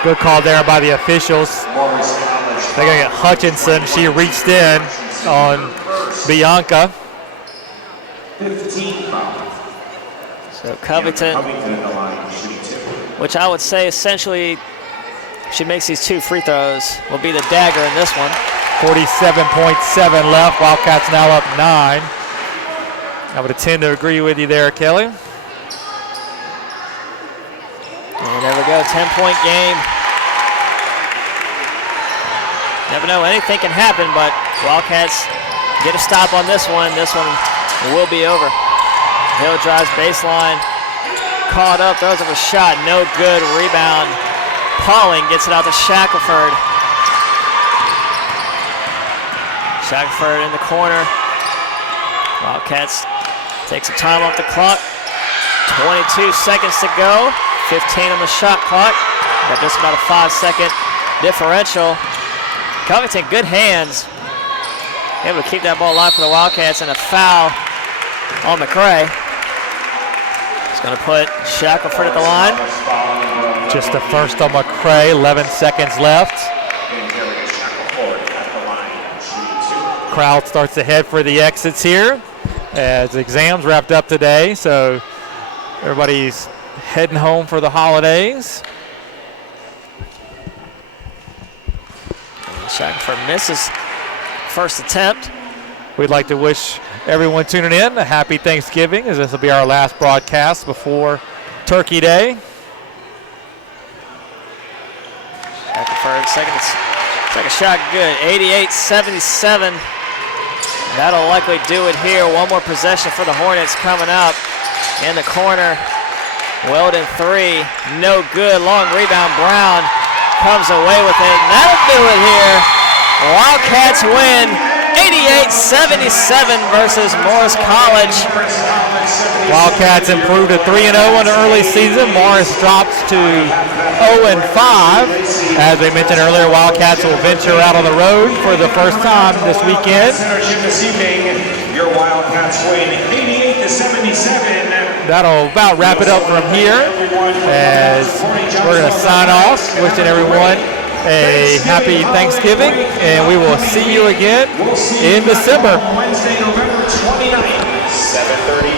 Good call there by the officials. They're gonna get Hutchinson. She reached in on Bianca. 15 foul. So Covington, which I would say essentially she makes these 2 free throws, will be the dagger in this one. 47.7 left. Wildcats now up 9. I would tend to agree with you there, Kelly. And there we go, 10-point game. Never know, anything can happen, but Wildcats get a stop on this one. This one will be over. Hill drives baseline, caught up, throws up a shot, no good, rebound. Pauling gets it out to Shackelford. Shackelford in the corner. Wildcats take some time off the clock. 22 seconds to go. 15 on the shot clock. Got just about a 5-second differential. Covington, good hands. Able to keep that ball alive for the Wildcats, and a foul on McCray. He's going to put Shackelford at the line. Just the first on McCray, 11 seconds left. Crowd starts to head for the exits here as exams wrapped up today, so everybody's heading home for the holidays. Shackelford misses first attempt. We'd like to wish everyone tuning in a happy Thanksgiving, as this will be our last broadcast before Turkey Day. Shackelford, second shot good, 88-77. That'll likely do it here. One more possession for the Hornets coming up in the corner. Weldon 3, no good. Long rebound, Brown comes away with it. And that'll do it here. Wildcats win 88-77 versus Morris College. Wildcats improved to 3-0 in the early season. Morris drops to 0-5. As we mentioned earlier, Wildcats will venture out on the road for the first time this weekend. This evening, your Wildcats win 88-77. That'll about wrap it up from here, as we're going to sign off, wishing everyone a happy Thanksgiving, and we will see you again in December. Wednesday, November 29th, 7:30.